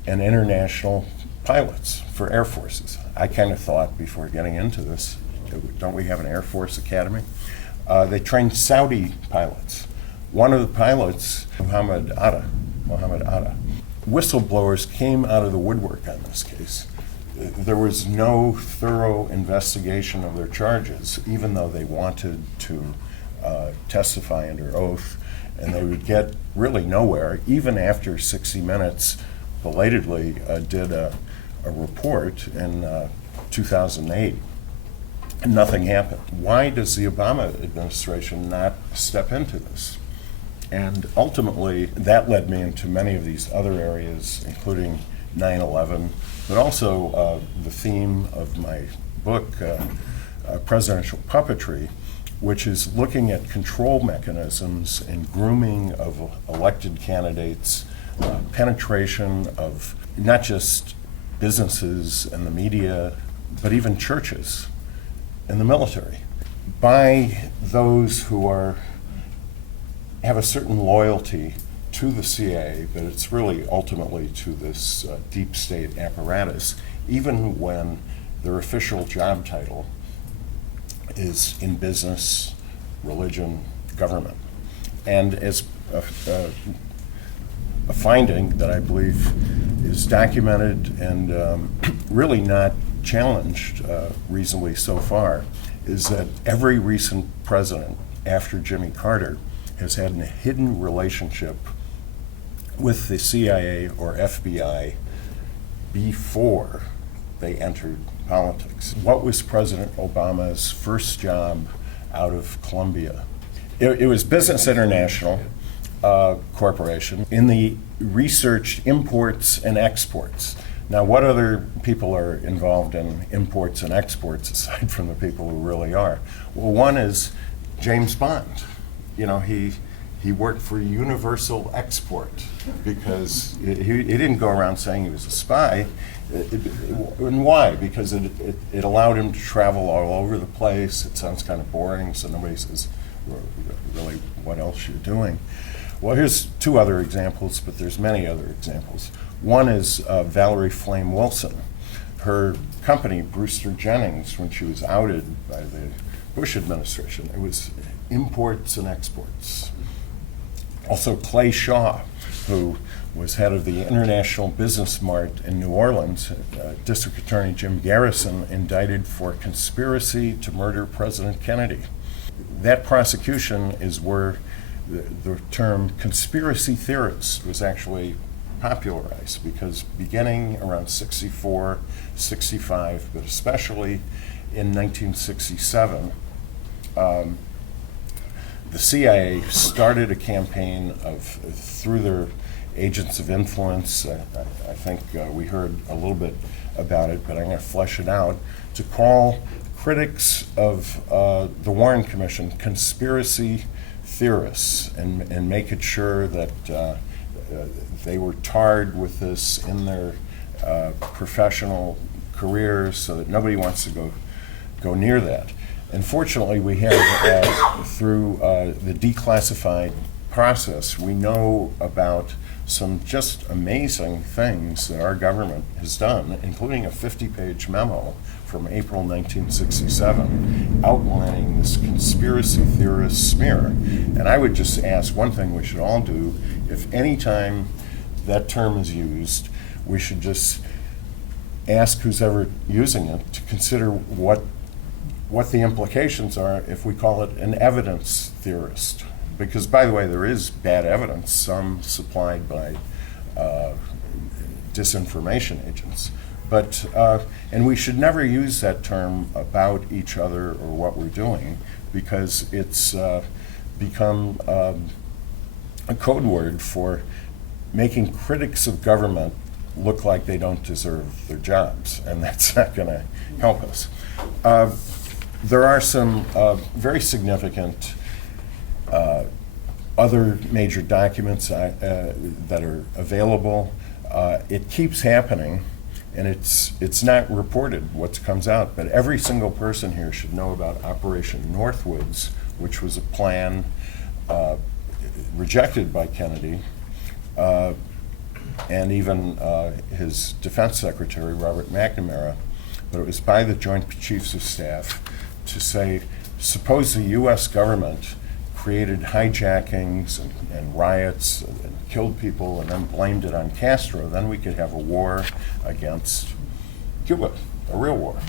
and international pilots for air forces. I kind of thought before getting into this, don't we have an Air Force Academy? They train Saudi pilots. One of the pilots, Mohammed Atta. Whistleblowers came out of the woodwork on this case. There was no thorough investigation of their charges, even though they wanted to testify under oath, and they would get really nowhere. Even after 60 Minutes belatedly did a report in 2008, and nothing happened. Why does the Obama administration not step into this? And ultimately, that led me into many of these other areas, including 9/11, but also the theme of my book, Presidential Puppetry, which is looking at control mechanisms and grooming of elected candidates, penetration of not just businesses and the media, but even churches and the military, by those who have a certain loyalty to the CIA, but it's really ultimately to this deep state apparatus, even when their official job title is in business, religion, government. And as a finding that I believe is documented and really not challenged reasonably so far, is that every recent president after Jimmy Carter has had a hidden relationship with the CIA or FBI before they entered politics. What was President Obama's first job out of Columbia? It was Business International Corporation in the research imports and exports. Now, what other people are involved in imports and exports aside from the people who really are? Well, one is James Bond. You know, he he worked for Universal Export because he didn't go around saying he was a spy. And why? Because it allowed him to travel all over the place. It sounds kind of boring, so nobody says, well, really, what else you're doing? Well, here's two other examples, but there's many other examples. One is Valerie Flame Wilson. Her company, Brewster Jennings, when she was outed by the Bush administration, it was imports and exports. Also Clay Shaw, who was head of the International Business Mart in New Orleans. District Attorney Jim Garrison indicted for conspiracy to murder President Kennedy. That prosecution is where the term conspiracy theorist was actually popularized, because beginning around 64, 65, but especially in 1967, the CIA started a campaign through their agents of influence. I think we heard a little bit about it, but I'm going to flesh it out, to call critics of the Warren Commission conspiracy theorists, and make it sure that they were tarred with this in their professional careers, so that nobody wants to go near that. Unfortunately, we have, through the declassified process, we know about some just amazing things that our government has done, including a 50-page memo from April 1967 outlining this conspiracy theorist smear. And I would just ask one thing we should all do: if any time that term is used, we should just ask who's ever using it to consider what the implications are if we call it an evidence theorist. Because, by the way, there is bad evidence, some supplied by disinformation agents. But, and we should never use that term about each other or what we're doing, because it's become a code word for making critics of government look like they don't deserve their jobs, and that's not going to help us. There are some very significant other major documents that are available. It keeps happening, and it's not reported what comes out, but every single person here should know about Operation Northwoods, which was a plan rejected by Kennedy, and even his defense secretary, Robert McNamara, but it was by the Joint Chiefs of Staff to say, suppose the U.S. government created hijackings and riots and killed people and then blamed it on Castro, then we could have a war against Cuba, a real war.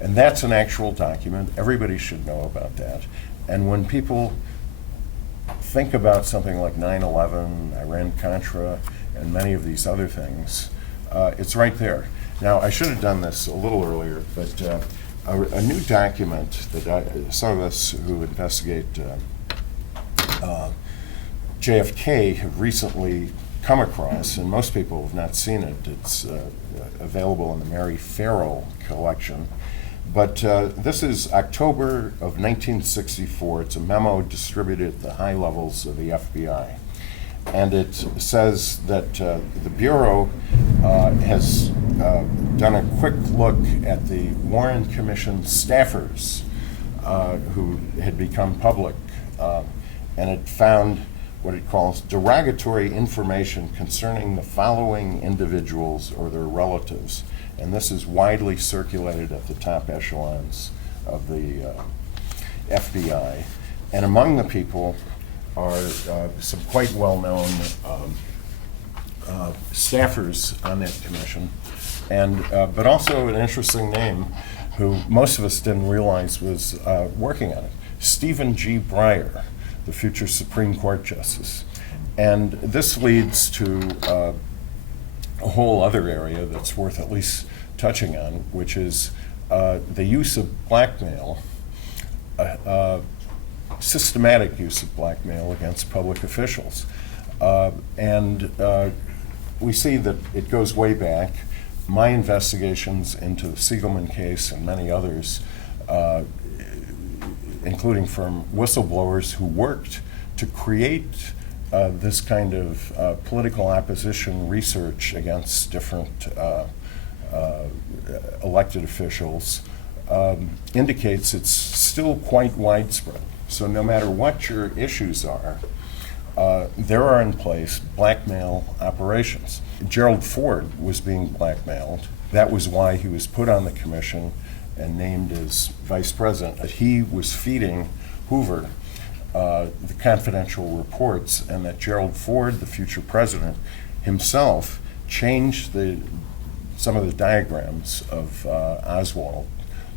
And that's an actual document. Everybody should know about that. And when people think about something like 9/11, Iran-Contra, and many of these other things, it's right there. Now, I should have done this a little earlier, but a new document that some of us who investigate JFK have recently come across, and most people have not seen it. It's available in the Mary Farrell collection. But this is October of 1964. It's a memo distributed at the high levels of the FBI. And it says that the Bureau has done a quick look at the Warren Commission staffers who had become public, and it found what it calls derogatory information concerning the following individuals or their relatives. And this is widely circulated at the top echelons of the FBI. And among the people are some quite well-known staffers on that commission, and but also an interesting name who most of us didn't realize was working on it, Stephen G. Breyer, the future Supreme Court Justice. And this leads to a whole other area that's worth at least touching on, which is the use of blackmail, systematic use of blackmail against public officials. And we see that it goes way back. My investigations into the Siegelman case and many others, including from whistleblowers who worked to create this kind of political opposition research against different elected officials indicates it's still quite widespread. So no matter what your issues are, there are in place blackmail operations. Gerald Ford was being blackmailed. That was why he was put on the commission and named as vice president. He was feeding Hoover the confidential reports, and that Gerald Ford, the future president, himself changed some of the diagrams of Oswald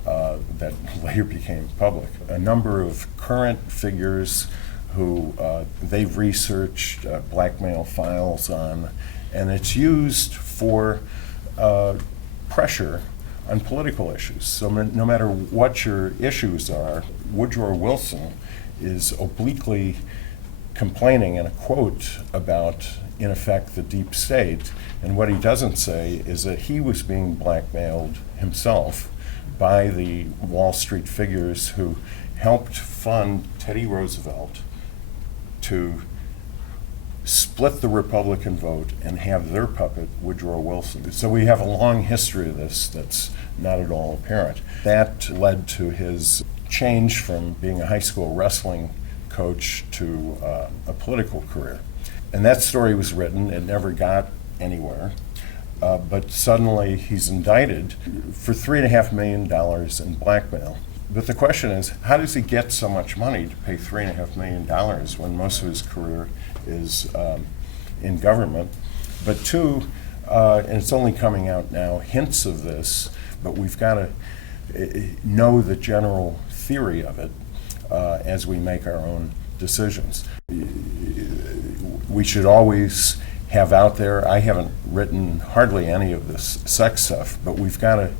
that later became public. A number of current figures who they've researched blackmail files on, and it's used for pressure on political issues. So no matter what your issues are, Woodrow Wilson is obliquely complaining in a quote about, in effect, the deep state. And what he doesn't say is that he was being blackmailed himself by the Wall Street figures who helped fund Teddy Roosevelt to split the Republican vote and have their puppet, Woodrow Wilson. So we have a long history of this that's not at all apparent. That led to his change from being a high school wrestling coach to a political career. And that story was written, it never got anywhere, but suddenly he's indicted for $3.5 million in blackmail. But the question is, how does he get so much money to pay $3.5 million when most of his career is in government? But two, and it's only coming out now, hints of this, but we've got to know the general theory of it as we make our own decisions. We should always have out there, I haven't written hardly any of this sex stuff, but we've got to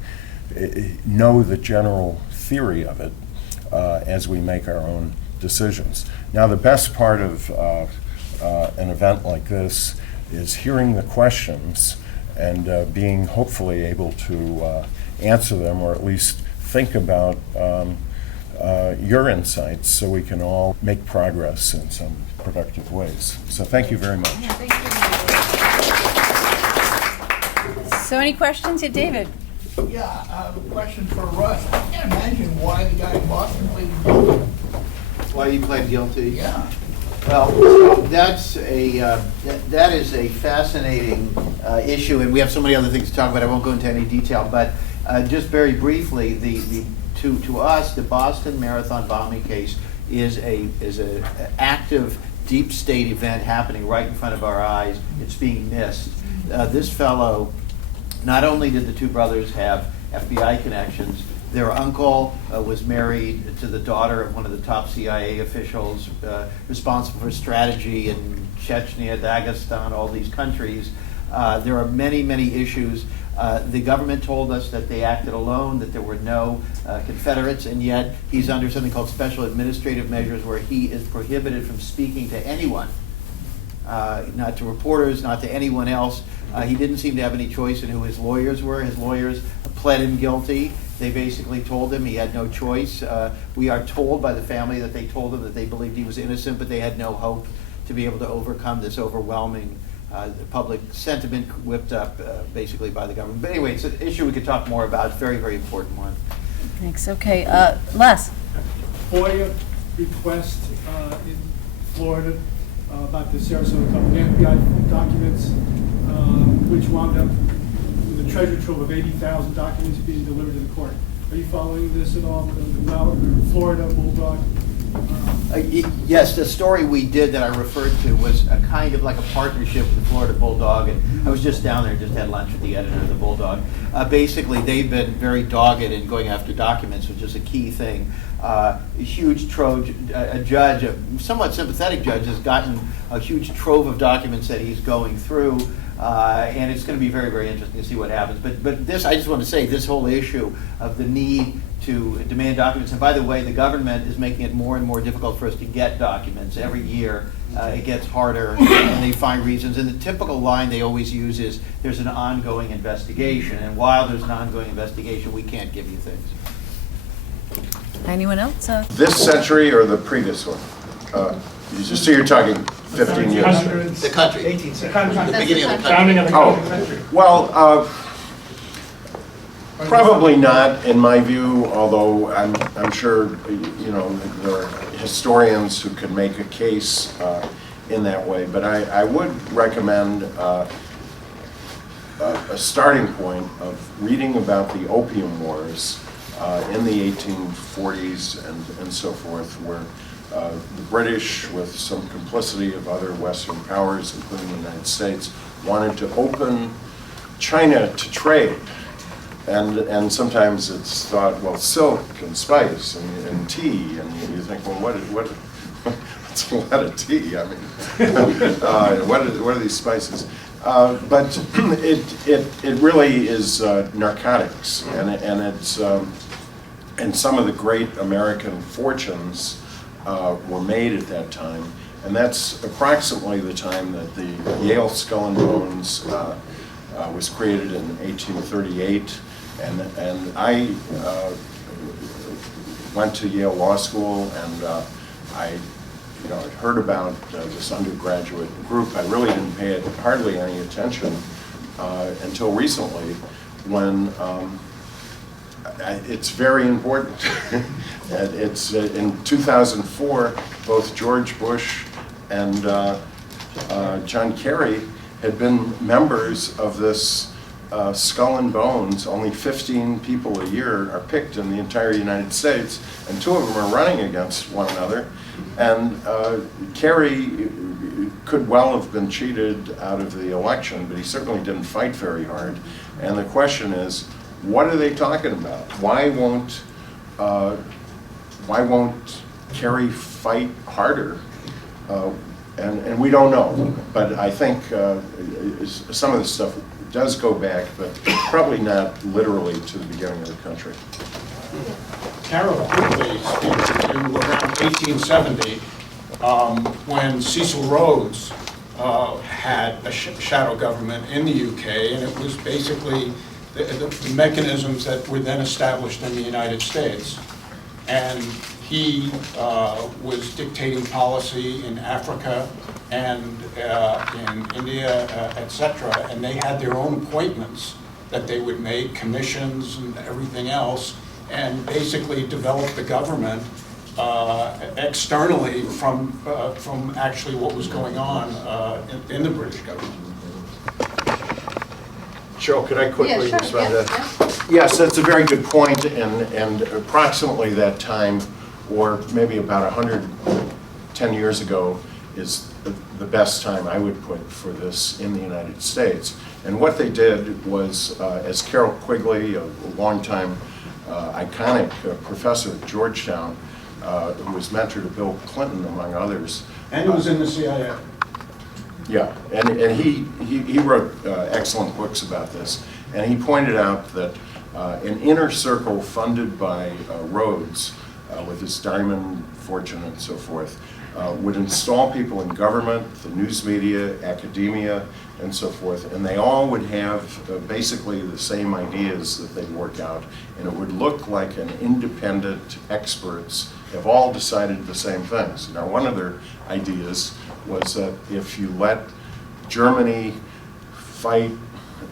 know the general theory of it as we make our own decisions. Now, the best part of an event like this is hearing the questions and being hopefully able to answer them, or at least think about your insights so we can all make progress in some productive ways. So thank you very much. Thank you. So any questions? Yeah, David. Yeah, a question for Russ. I can't imagine why the guy in Boston pleaded guilty. Why you pled guilty? Yeah. Well, so that is a fascinating issue, and we have so many other things to talk about. I won't go into any detail, but just very briefly, to us, the Boston Marathon bombing case is a active deep state event happening right in front of our eyes. It's being missed. This fellow, not only did the two brothers have FBI connections, their uncle was married to the daughter of one of the top CIA officials responsible for strategy in Chechnya, Dagestan, all these countries. There are many, many issues. The government told us that they acted alone, that there were no Confederates, and yet he's under something called special administrative measures where he is prohibited from speaking to anyone, not to reporters, not to anyone else. He didn't seem to have any choice in who his lawyers were. His lawyers pled him guilty. They basically told him he had no choice. We are told by the family that they told him that they believed he was innocent, but they had no hope to be able to overcome this overwhelming public sentiment whipped up basically by the government. But anyway, it's an issue we could talk more about. It's a very, very important one. Thanks. Okay. Les. FOIA request in Florida about the Sarasota company FBI documents, which wound up with a treasure trove of 80,000 documents being delivered to the court. Are you following this at all? The Florida Bulldog? Yes, the story we did that I referred to was a kind of like a partnership with the Florida Bulldog, and I was just down there, just had lunch with the editor of the Bulldog. Basically, they've been very dogged in going after documents, which is a key thing. A huge trove, a judge, a somewhat sympathetic judge, has gotten a huge trove of documents that he's going through, and it's going to be very, very interesting to see what happens. But this, I just want to say, this whole issue of the need to demand documents, and by the way, the government is making it more and more difficult for us to get documents. Every year it gets harder, and they find reasons. And the typical line they always use is, there's an ongoing investigation, and while there's an ongoing investigation, we can't give you things. Anyone else? This century or the previous one? So you're talking 15 years? The country. 18th century. The beginning of the country. Founding of the Oh, country. well, probably not in my view, although I'm sure, you know, there are historians who could make a case in that way. But I would recommend a starting point of reading about the Opium Wars in the 1840s and so forth, where the British, with some complicity of other Western powers, including the United States, wanted to open China to trade. And sometimes it's thought, well, silk and spice and tea, and you think, well, what's a lot of tea? I mean, what are these spices? But it really is narcotics, and it's and some of the great American fortunes were made at that time, and that's approximately the time that the Yale Skull and Bones was created in 1838. And I went to Yale Law School, and I heard about this undergraduate group. I really didn't pay it hardly any attention until recently, when it's very important. It's in 2004, both George Bush and John Kerry had been members of this Skull and Bones. Only 15 people a year are picked in the entire United States, and 2 of them are running against one another. And Kerry could well have been cheated out of the election, but he certainly didn't fight very hard. And the question is, what are they talking about? Why won't Kerry fight harder? And we don't know. But I think some of this stuff does go back, but probably not literally to the beginning of the country. Carol quickly speaks to around 1870, when Cecil Rhodes had a shadow government in the UK, and it was basically the mechanisms that were then established in the United States. And he was dictating policy in Africa and in India, etc. And they had their own appointments that they would make, commissions and everything else, and basically developed the government externally from actually what was going on in the British government. Cheryl, could I quickly Yeah, sure. respond to that? Yes. Yes, that's a very good point, and approximately that time, or maybe about 110 years ago, is the best time I would put for this in the United States. And what they did was, as Carol Quigley, a longtime iconic professor at Georgetown, who was mentor to Bill Clinton, among others. And it was in the CIA. Yeah, and he wrote excellent books about this, and he pointed out that an inner circle funded by Rhodes, with his diamond fortune and so forth, would install people in government, the news media, academia, and so forth, and they all would have basically the same ideas that they'd work out, and it would look like an independent experts have all decided the same things. Now, one of their ideas was that if you let Germany fight,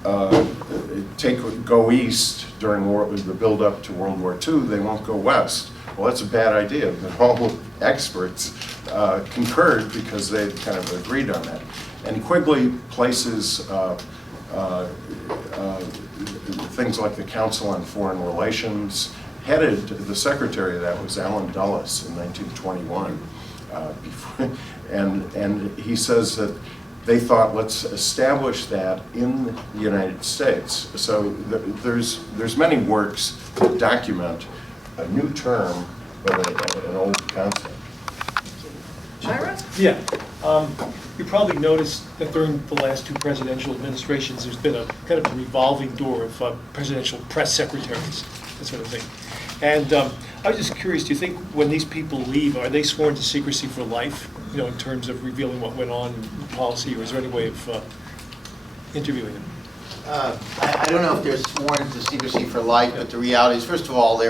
go east during the build-up to World War II, they won't go west. Well, that's a bad idea, but all experts concurred because they kind of agreed on that. And Quigley places things like the Council on Foreign Relations. Headed, the secretary of that was Allen Dulles in 1921. And he says that they thought, let's establish that in the United States. So there's many works that document a new term, but an old concept. Ira? Yeah. You probably noticed that during the last 2 presidential administrations, there's been a kind of a revolving door of presidential press secretaries, that sort of thing. And I was just curious, do you think when these people leave, are they sworn to secrecy for life, in terms of revealing what went on in policy, or is there any way of interviewing them? I don't know if they're sworn to secrecy for life, but the reality is, first of all,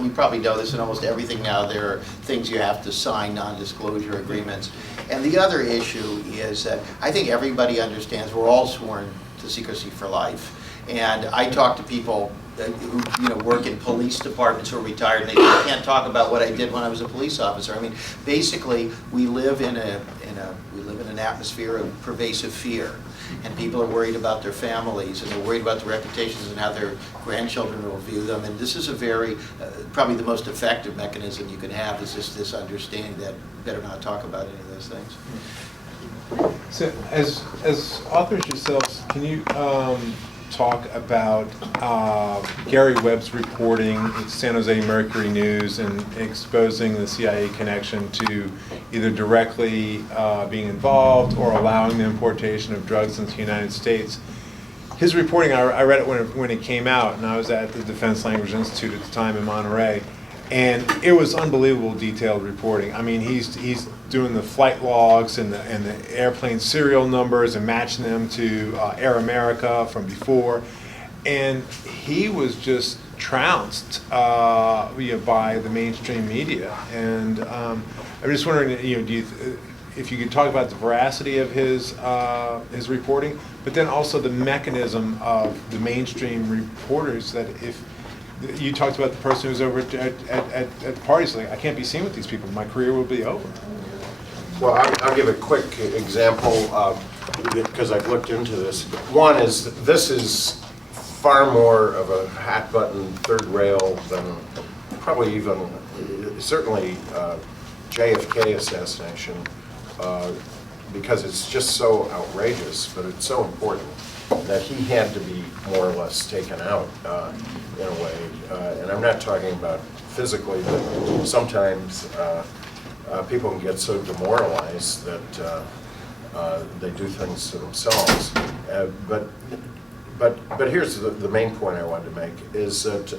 you probably know this in almost everything now, there are things you have to sign, non-disclosure agreements. And the other issue is that I think everybody understands we're all sworn to secrecy for life. And I talk to people who work in police departments who are retired, and they can't talk about what I did when I was a police officer. I mean, basically, we live in an atmosphere of pervasive fear, and people are worried about their families, and they're worried about their reputations and how their grandchildren will view them. And this is a very, probably the most effective mechanism you can have, is just this understanding that better not talk about any of those things. So, as authors yourselves, can you talk about Gary Webb's reporting in San Jose Mercury News and exposing the CIA connection to either directly being involved or allowing the importation of drugs into the United States? His reporting, I read it when it came out, and I was at the Defense Language Institute at the time in Monterey, and it was unbelievable detailed reporting. I mean, he's doing the flight logs and the airplane serial numbers and matching them to Air America from before, and he was just trounced by the mainstream media. And I'm just wondering, if you could talk about the veracity of his reporting, but then also the mechanism of the mainstream reporters, that if you talked about the person who's over at parties, like, I can't be seen with these people, my career will be over. Well, I'll give a quick example because I've looked into this. One is this is far more of a hot button third rail than probably even certainly JFK assassination because it's just so outrageous, but it's so important that he had to be more or less taken out in a way. And I'm not talking about physically, but sometimes people can get so demoralized that they do things to themselves. But here's the main point I wanted to make, is that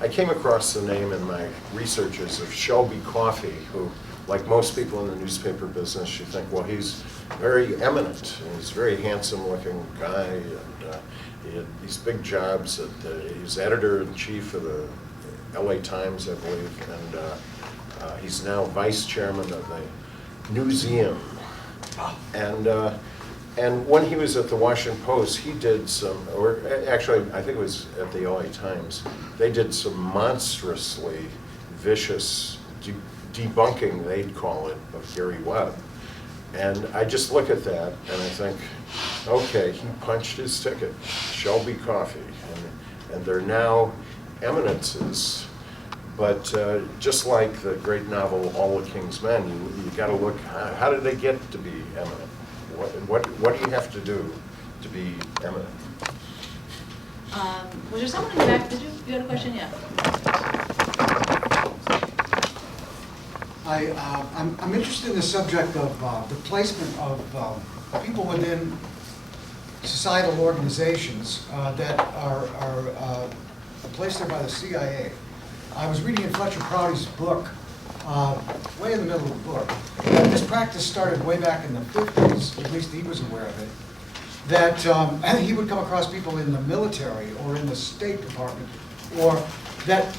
I came across the name in my researches of Shelby Coffey, who, like most people in the newspaper business, you think, well, he's very eminent, and he's a very handsome-looking guy, and he had these big jobs. He's editor-in-chief of the LA Times, I believe, and he's now vice chairman of the Newseum. And when he was at the Washington Post, he did some, or actually, I think it was at the LA Times, they did some monstrously vicious debunking, they'd call it, of Gary Webb. And I just look at that and I think, okay, he punched his ticket, Shelby Coffey, and they're now eminences. But just like the great novel All the King's Men, you got to look, how did they get to be eminent? What do you have to do to be eminent? Was there someone in the back? Did you have a question? Yeah. I'm interested in the subject of the placement of people within societal organizations that are placed there by the CIA. I was reading in Fletcher Prouty's book, way in the middle of the book, that this practice started way back in the 50s, at least he was aware of it, that and he would come across people in the military or in the State Department, or that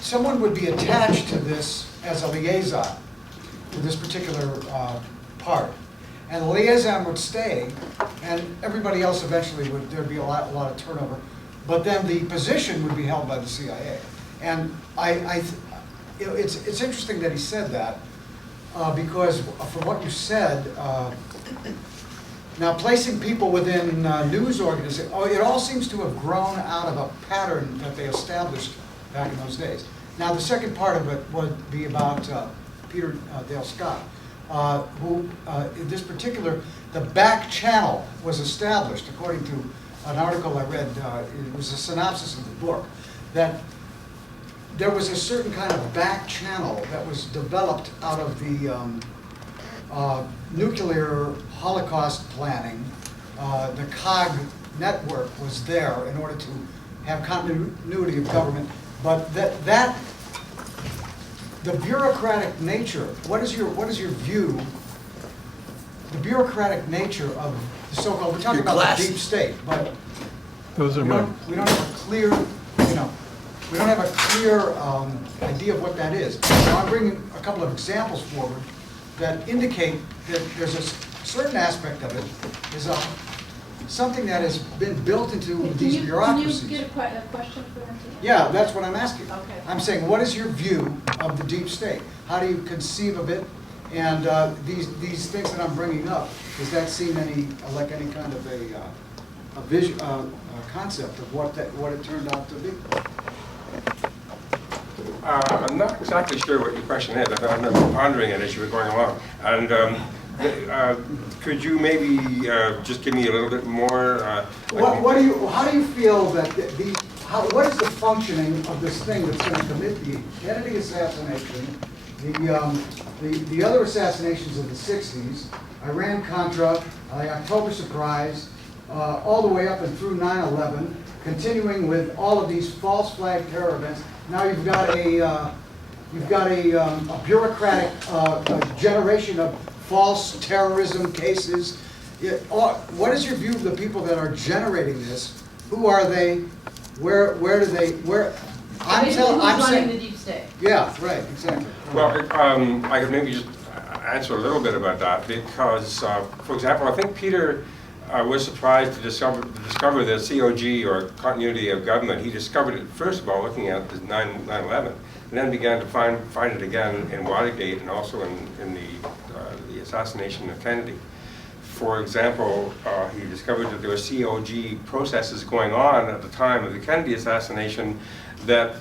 someone would be attached to this as a liaison to this particular part. And the liaison would stay, and everybody else eventually there'd be a lot of turnover, but then the position would be held by the CIA. And it's interesting that he said that, because from what you said, now placing people within news organizations, it all seems to have grown out of a pattern that they established back in those days. Now the second part of it would be about Peter Dale Scott, who in this particular, the back channel was established according to an article I read, it was a synopsis of the book, that there was a certain kind of back channel that was developed out of the nuclear Holocaust planning. The COG network was there in order to have continuity of government, but the bureaucratic nature, what is your view, the bureaucratic nature of the so-called, we're talking about the deep state, but we don't have a clear, we don't have a clear idea of what that is. So I'm bringing a couple of examples forward that indicate that there's a certain aspect of it is something that has been built into these bureaucracies. Can you get a question for him? Yeah, that's what I'm asking. Okay. I'm saying, what is your view of the deep state? How do you conceive of it? And these things that I'm bringing up, does that seem like any kind of a vision, a concept of what it turned out to be? I'm not exactly sure what your question is. I've been pondering it as you were going along. And could you maybe just give me a little bit more? How do you feel that what is the functioning of this thing that's going to commit the Kennedy assassination, the other assassinations of the 60s, Iran-Contra, the October surprise, all the way up and through 9/11, continuing with all of these false flag terror events? Now you've got a bureaucratic generation of false terrorism cases. What is your view of the people that are generating this? Who are they? Where do they? I'm running the deep state. Yeah, right, exactly. Well, I could maybe just answer a little bit about that because, for example, I think Peter was surprised to discover the COG, or continuity of government. He discovered it, first of all, looking at the 9/11, and then began to find it again in Watergate and also in the assassination of Kennedy. For example, he discovered that there were COG processes going on at the time of the Kennedy assassination that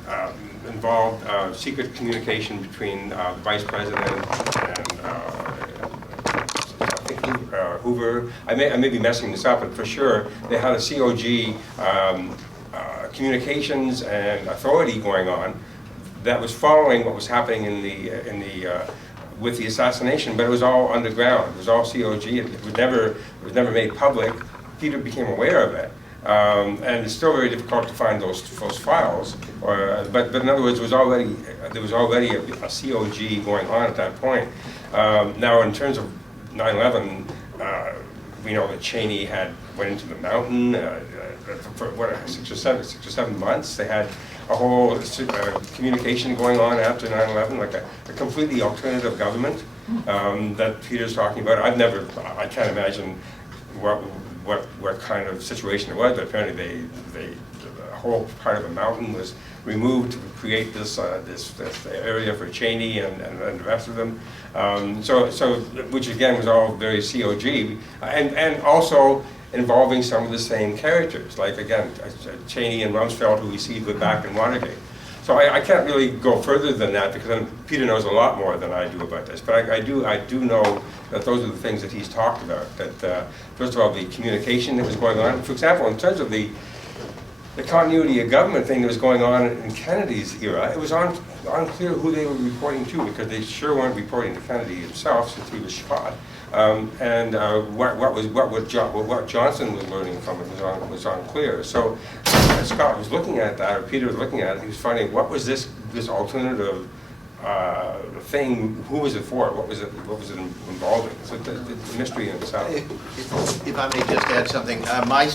involved secret communication between the Vice President and Hoover. I may be messing this up, but for sure they had a COG communications and authority going on that was following what was happening with the assassination, but it was all underground. It was all COG. It was never made public. Peter became aware of it, and it's still very difficult to find those files. But in other words, there was already a COG going on at that point. Now, in terms of 9/11, we know that Cheney went into the mountain for 6 or 7 months. They had a whole communication going on after 9/11, like a completely alternative government that Peter's talking about. I can't imagine what kind of situation it was, but apparently the whole part of a mountain was removed to create this area for Cheney and the rest of them. So which again was all very COG, and also involving some of the same characters, like again Cheney and Rumsfeld, who we see go back in Watergate. So I can't really go further than that because Peter knows a lot more than I do about this. But I do know that those are the things that he's talked about. That first of all, the communication that was going on. For example, in terms of the continuity of government thing that was going on in Kennedy's era, it was unclear who they were reporting to because they sure weren't reporting to Kennedy himself since he was shot. And what Johnson was learning from it was unclear. So Scott was looking at that, or Peter was looking at it. He was finding what was this alternative thing? Who was it for? What was it involving? So the mystery in itself. If I may just add something,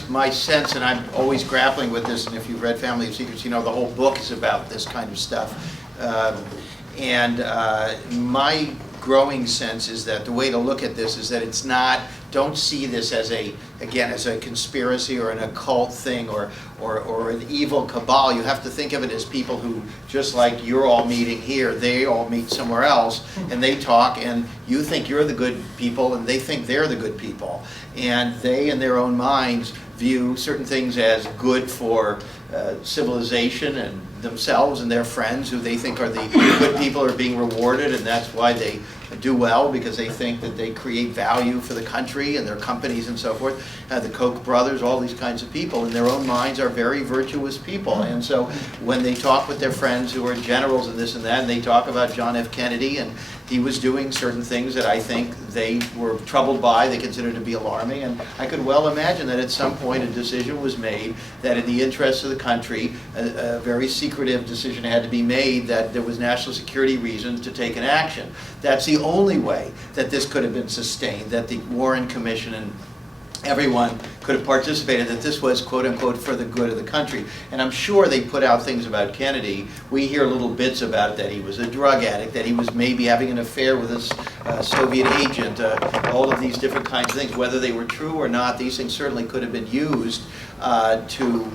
my sense, and I'm always grappling with this, and if you've read Family of Secrets, you know the whole book is about this kind of stuff. My growing sense is that the way to look at this is that it's not, don't see this as a conspiracy or an occult thing or an evil cabal. You have to think of it as people who, just like you're all meeting here, they all meet somewhere else and they talk, and you think you're the good people and they think they're the good people. And they, in their own minds, view certain things as good for civilization and themselves and their friends, who they think are the good people, are being rewarded, and that's why they do well, because they think that they create value for the country and their companies and so forth. The Koch brothers, all these kinds of people in their own minds are very virtuous people. And so when they talk with their friends who are generals and this and that, and they talk about John F. Kennedy, and he was doing certain things that I think they were troubled by, they considered to be alarming. And I could well imagine that at some point a decision was made that in the interests of the country, a very secretive decision had to be made, that there was national security reasons to take an action. That's the only way that this could have been sustained, that the Warren Commission and everyone could have participated, that this was, quote unquote, for the good of the country. And I'm sure they put out things about Kennedy. We hear little bits about it, that he was a drug addict, that he was maybe having an affair with Soviet agent, all of these different kinds of things. Whether they were true or not, these things certainly could have been used to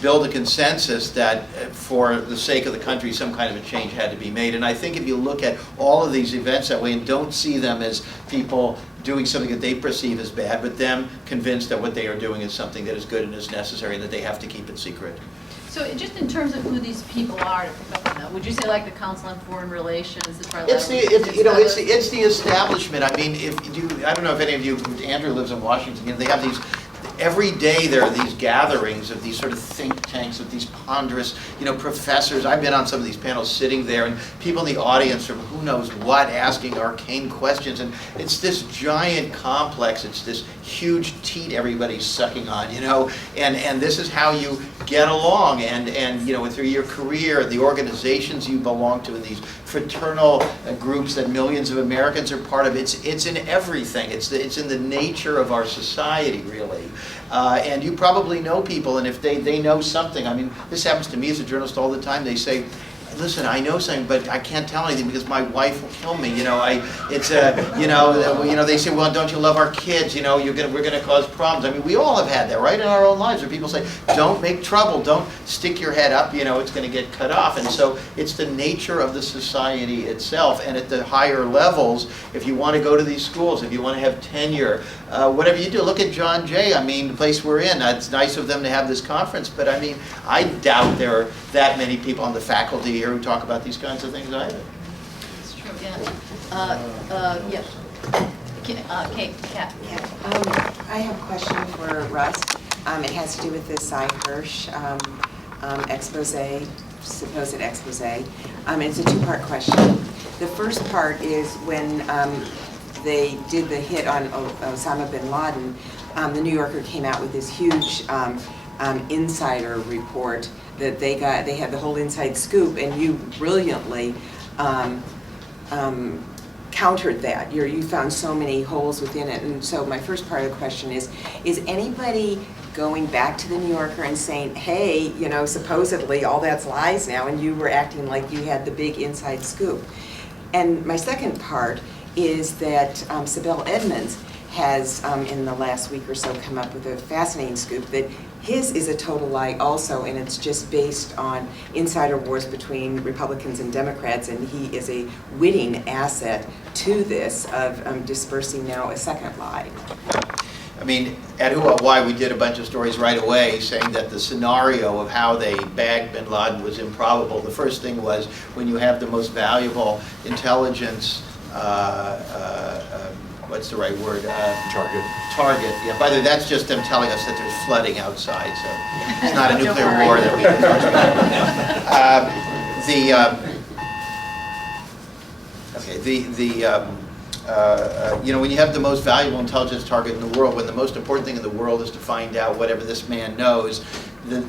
build a consensus that for the sake of the country some kind of a change had to be made. And I think if you look at all of these events that way and don't see them as people doing something that they perceive as bad, but them convinced that what they are doing is something that is good and is necessary and that they have to keep it secret. So just in terms of who these people are, to pick up on that, would you say like the Council on Foreign Relations, the Trilateral? It's the establishment. I mean, I don't know if any of you, Andrew lives in Washington, they have these, every day there are these gatherings of these sort of think tanks, of these ponderous, professors. I've been on some of these panels sitting there, and people in the audience from who knows what asking arcane questions, and it's this giant complex. It's this huge teat everybody's sucking on, and this is how you get along, and through your career, the organizations you belong to, and these fraternal groups that millions of Americans are part of. It's in everything. It's in the nature of our society, really. And you probably know people, and if they know something, I mean, this happens to me as a journalist all the time. They say, listen, I know something, but I can't tell anything because my wife will kill me. They say, well, don't you love our kids? We're gonna cause problems. I mean, we all have had that, right, in our own lives, where people say, don't make trouble, don't stick your head up. It's going to get cut off. And so it's the nature of the society itself. And at the higher levels, if you want to go to these schools, if you want to have tenure, whatever you do, look at John Jay. I mean, the place we're in. It's nice of them to have this conference, but I mean, I doubt there are that many people on the faculty here who talk about these kinds of things either. It's true, yeah. Yeah. Kate, Kat. I have a question for Russ. It has to do with the Cy Hirsch supposed expose. It's a two-part question. The first part is when they did the hit on Osama bin Laden, the New Yorker came out with this huge insider report that they had the whole inside scoop, and you brilliantly countered that. You found so many holes within it. And so my first part of the question is anybody going back to the New Yorker and saying, hey, supposedly all that's lies now, and you were acting like you had the big inside scoop? And my second part is that Sibel Edmonds has, in the last week or so, come up with a fascinating scoop that his is a total lie also, and it's just based on insider wars between Republicans and Democrats, and he is a witting asset to this of dispersing now a second lie. I mean, at Who What Why, we did a bunch of stories right away saying that the scenario of how they bagged bin Laden was improbable. The first thing was when you have the most valuable intelligence, what's the right word? Target. Target, yeah. By the way, that's just them telling us that there's flooding outside, so it's not a nuclear war that we can talk about. When you have the most valuable intelligence target in the world, when the most important thing in the world is to find out whatever this man knows, the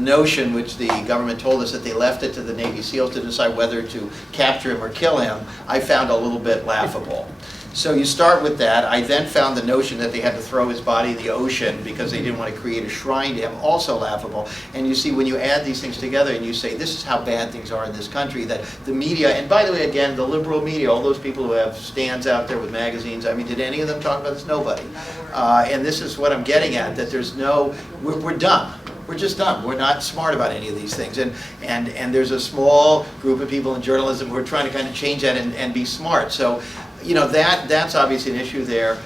notion, which the government told us, that they left it to the Navy SEALs to decide whether to capture him or kill him, I found a little bit laughable. So you start with that. I then found the notion that they had to throw his body in the ocean because they didn't want to create a shrine to him, also laughable. And you see, when you add these things together and you say, this is how bad things are in this country, that the media, and by the way, again, the liberal media, all those people who have stands out there with magazines, I mean, did any of them talk about this? Nobody. And this is what I'm getting at, that there's we're dumb. We're just dumb. We're not smart about any of these things. And there's a small group of people in journalism who are trying to kind of change that and be smart. So, that's obviously an issue there.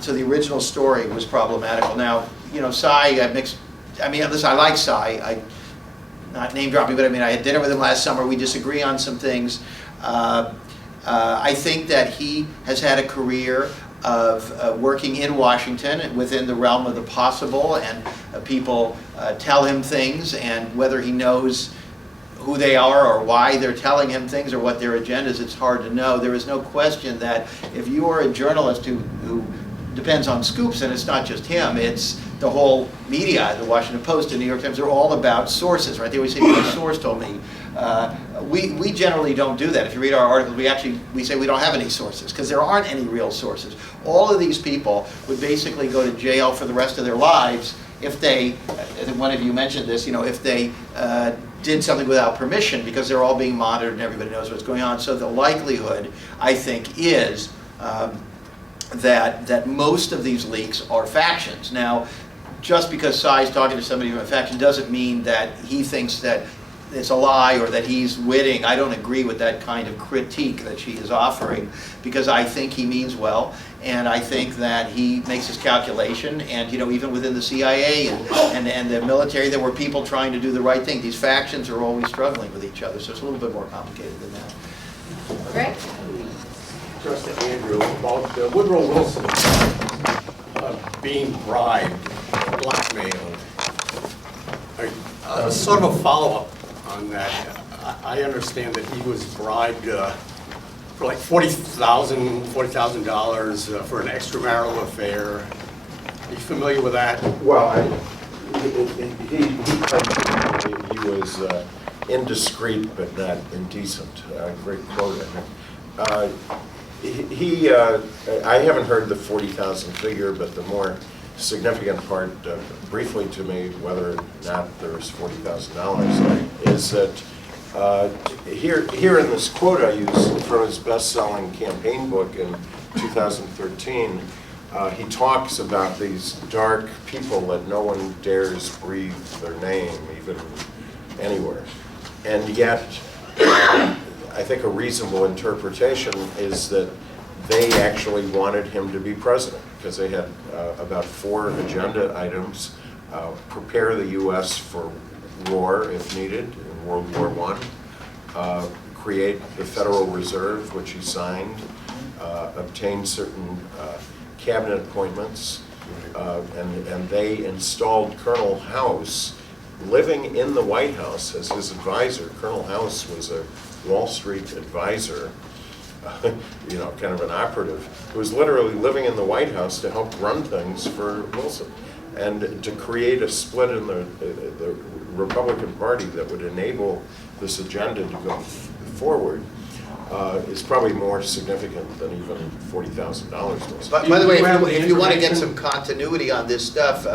So the original story was problematical. Now, Cy, listen, I like Cy. Not name dropping, but I had dinner with him last summer. We disagree on some things. I think that he has had a career of working in Washington within the realm of the possible, and people tell him things, and whether he knows who they are or why they're telling him things or what their agenda is, it's hard to know. There is no question that if you are a journalist who depends on scoops, and it's not just him, it's the whole media, the Washington Post, the New York Times, they're all about sources, right? They always say, my source told me. We generally don't do that. If you read our articles, we say we don't have any sources, because there aren't any real sources. All of these people would basically go to jail for the rest of their lives if they, I think one of you mentioned this, if they did something without permission, because they're all being monitored and everybody knows what's going on. So the likelihood, I think, is that most of these leaks are factions. Now, just because Cy's talking to somebody from a faction doesn't mean that he thinks that it's a lie or that he's witting. I don't agree with that kind of critique that she is offering, because I think he means well, and I think that he makes his calculation, and even within the CIA and the military, there were people trying to do the right thing. These factions are always struggling with each other, so it's a little bit more complicated than that. Greg? Just to Andrew, about Woodrow Wilson being bribed, blackmailed. Sort of a follow-up on that. I understand that he was bribed for like $40,000 for an extramarital affair. Are you familiar with that? Well, he was indiscreet but not indecent. Great quote, I think. I haven't heard the 40,000 figure, but the more significant part, briefly to me, whether or not there's $40,000, is that here in this quote I use from his best-selling campaign book in 2013, he talks about these dark people that no one dares breathe their name, even anywhere. And yet, I think a reasonable interpretation is that they actually wanted him to be president, because they had about 4 agenda items: prepare the U.S. for war if needed in World War I, create the Federal Reserve, which he signed, obtain certain cabinet appointments, and they installed Colonel House living in the White House as his advisor. Colonel House was a Wall Street advisor, kind of an operative, who was literally living in the White House to help run things for Wilson, and to create a split in the Republican Party that would enable this agenda to go forward is probably more significant than even $40,000. By the way, if you want to get some continuity on this stuff,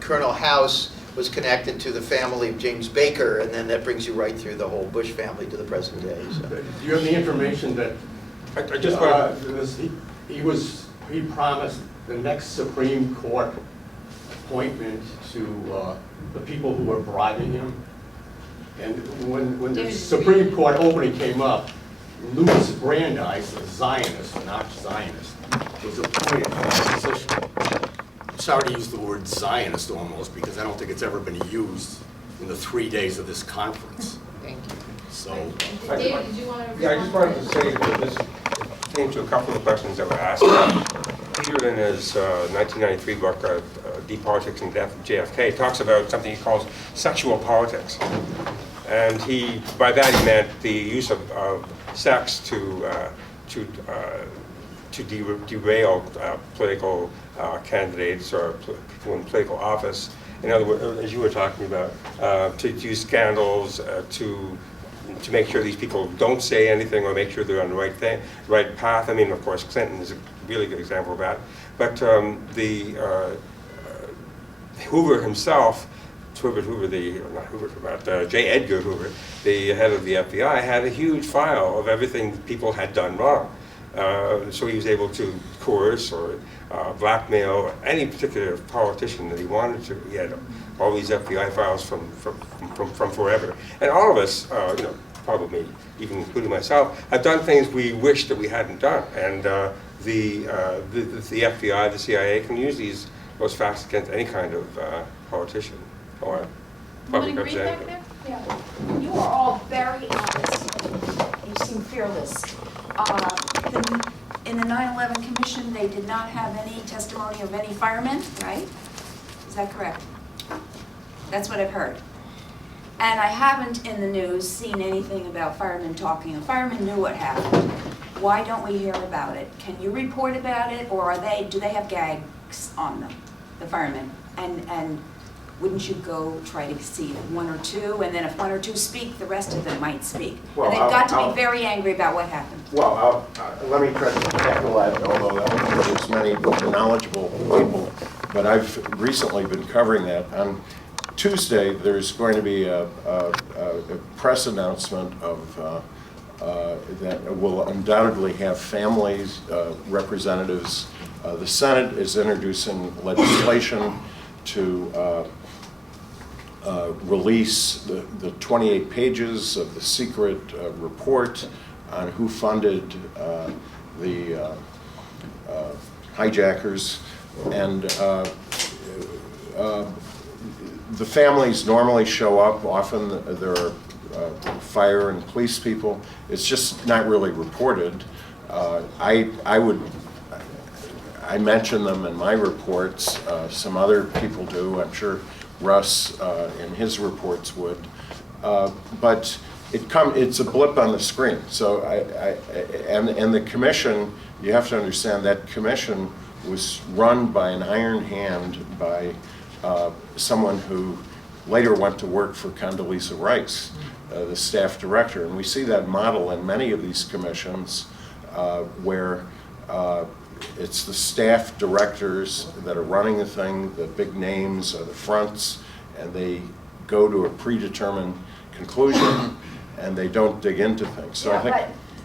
Colonel House was connected to the family of James Baker, and then that brings you right through the whole Bush family to the present day. So. Do you have the information that I just want he promised the next Supreme Court appointment to the people who were bribing him? And when the Supreme Court opening came up, Louis Brandeis, a Zionist, an arch-Zionist, was appointed to that position. I'm sorry to use the word Zionist almost, because I don't think it's ever been used in the 3 days of this conference. Thank you. So, David, did you want to respond? Yeah, I just wanted to say that this came to a couple of questions that were asked. Peter, in his 1993 book, Deep Politics and Death of JFK, talks about something he calls sexual politics. And by that he meant the use of sex to derail political candidates or people in political office. In other words, as you were talking about, to use scandals to make sure these people don't say anything or make sure they're on the right path. I mean, of course, Clinton is a really good example of that. But Hoover himself, J. Edgar Hoover, the head of the FBI, had a huge file of everything people had done wrong. So he was able to coerce or blackmail any particular politician that he wanted to. He had all these FBI files from forever. And all of us, probably even including myself, have done things we wish that we hadn't done. And the FBI, the CIA can use those facts against any kind of politician or public representative. Yeah. You are all very honest. You seem fearless. In the 9/11 Commission, they did not have any testimony of any firemen, right? Is that correct? That's what I've heard. And I haven't in the news seen anything about firemen talking. The firemen knew what happened. Why don't we hear about it? Can you report about it, or do they have gags on them, the firemen? And wouldn't you go try to see one or two, and then if one or two speak, the rest of them might speak? Well, and they've got to be very angry about what happened. Well, let me try to tackle that, although that was as many knowledgeable people but I've recently been covering that. On Tuesday, there's going to be a press announcement of that will undoubtedly have families, representatives. The Senate is introducing legislation to release the 28 pages of the secret report on who funded the hijackers. And the families normally show up. Often there are fire and police people. It's just not really reported. I mention them in my reports. Some other people do. I'm sure Russ in his reports would. But it's a blip on the screen. So and the commission, you have to understand that commission was run by an iron hand by someone who later went to work for Condoleezza Rice, the staff director. And we see that model in many of these commissions where it's the staff directors that are running the thing, the big names are the fronts, and they go to a predetermined conclusion and they don't dig into things. So Yeah, I think,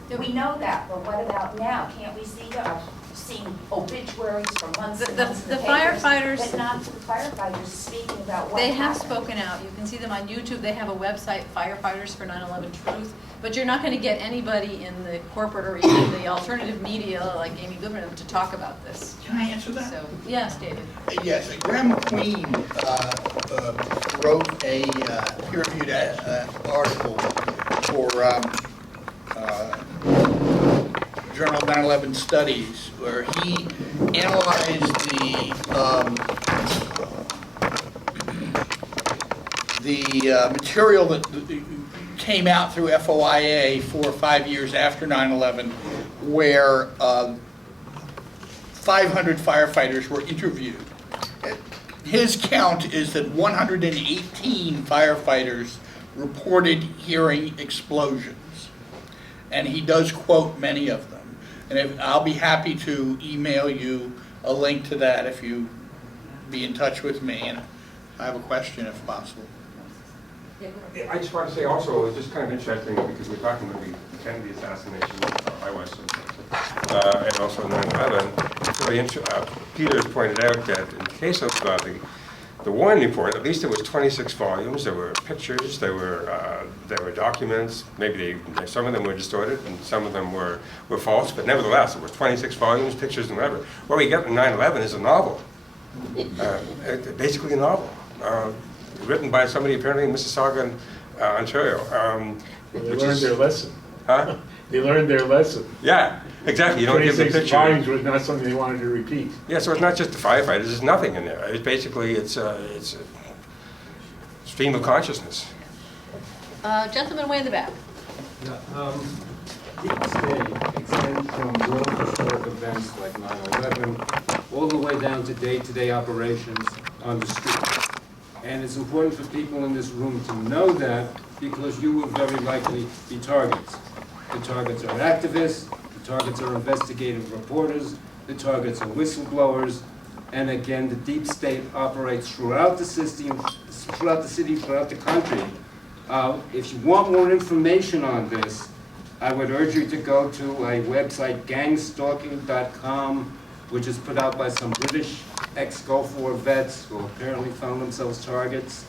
but we know that, but what about now? Can't we see I've seen obituaries from months and months in The papers, firefighters, but not the firefighters speaking about what they have happened. spoken out. You can see them on YouTube. They have a website, Firefighters for 9/11 Truth. But you're not going to get anybody in the corporate or even the alternative media like Amy Goodman to talk about this. Can I answer that? So, yes, David. Yes, Graham McQueen wrote a peer-reviewed article for Journal of 9/11 Studies, where he analyzed the material that came out through FOIA 4 or 5 years after 9/11, where 500 firefighters were interviewed. His count is that 118 firefighters reported hearing explosions, and he does quote many of them. And I'll be happy to email you a link to that if you be in touch with me, and I have a question if possible. I just want to say also, it's just kind of interesting because we're talking about the Kennedy assassination, I was, and also 9/11. Peter has pointed out that in the case of the Warren report, at least it was 26 volumes. There were pictures, there were documents. Maybe some of them were distorted and some of them were false, but nevertheless, it was 26 volumes, pictures, and whatever. What we get in 9/11 is a novel, basically a novel. Written by somebody apparently in Mississauga, Ontario. They learned their lesson. Huh? They learned their lesson. Yeah, exactly. You don't give the 26 picture. volumes was not something they wanted to repeat. Yeah, so it's not just the firefighters. There's nothing in there. It's basically it's a stream of consciousness. Gentleman way in the back. Deep state extends from world historic events like 9/11 all the way down to day-to-day operations on the street. And it's important for people in this room to know that because you will very likely be targets. The targets are activists, the targets are investigative reporters, the targets are whistleblowers, and again, the deep state operates throughout the system, throughout the city, throughout the country. If you want more information on this, I would urge you to go to a website, gangstalking.com, which is put out by some British ex-Gulf War vets who apparently found themselves targets.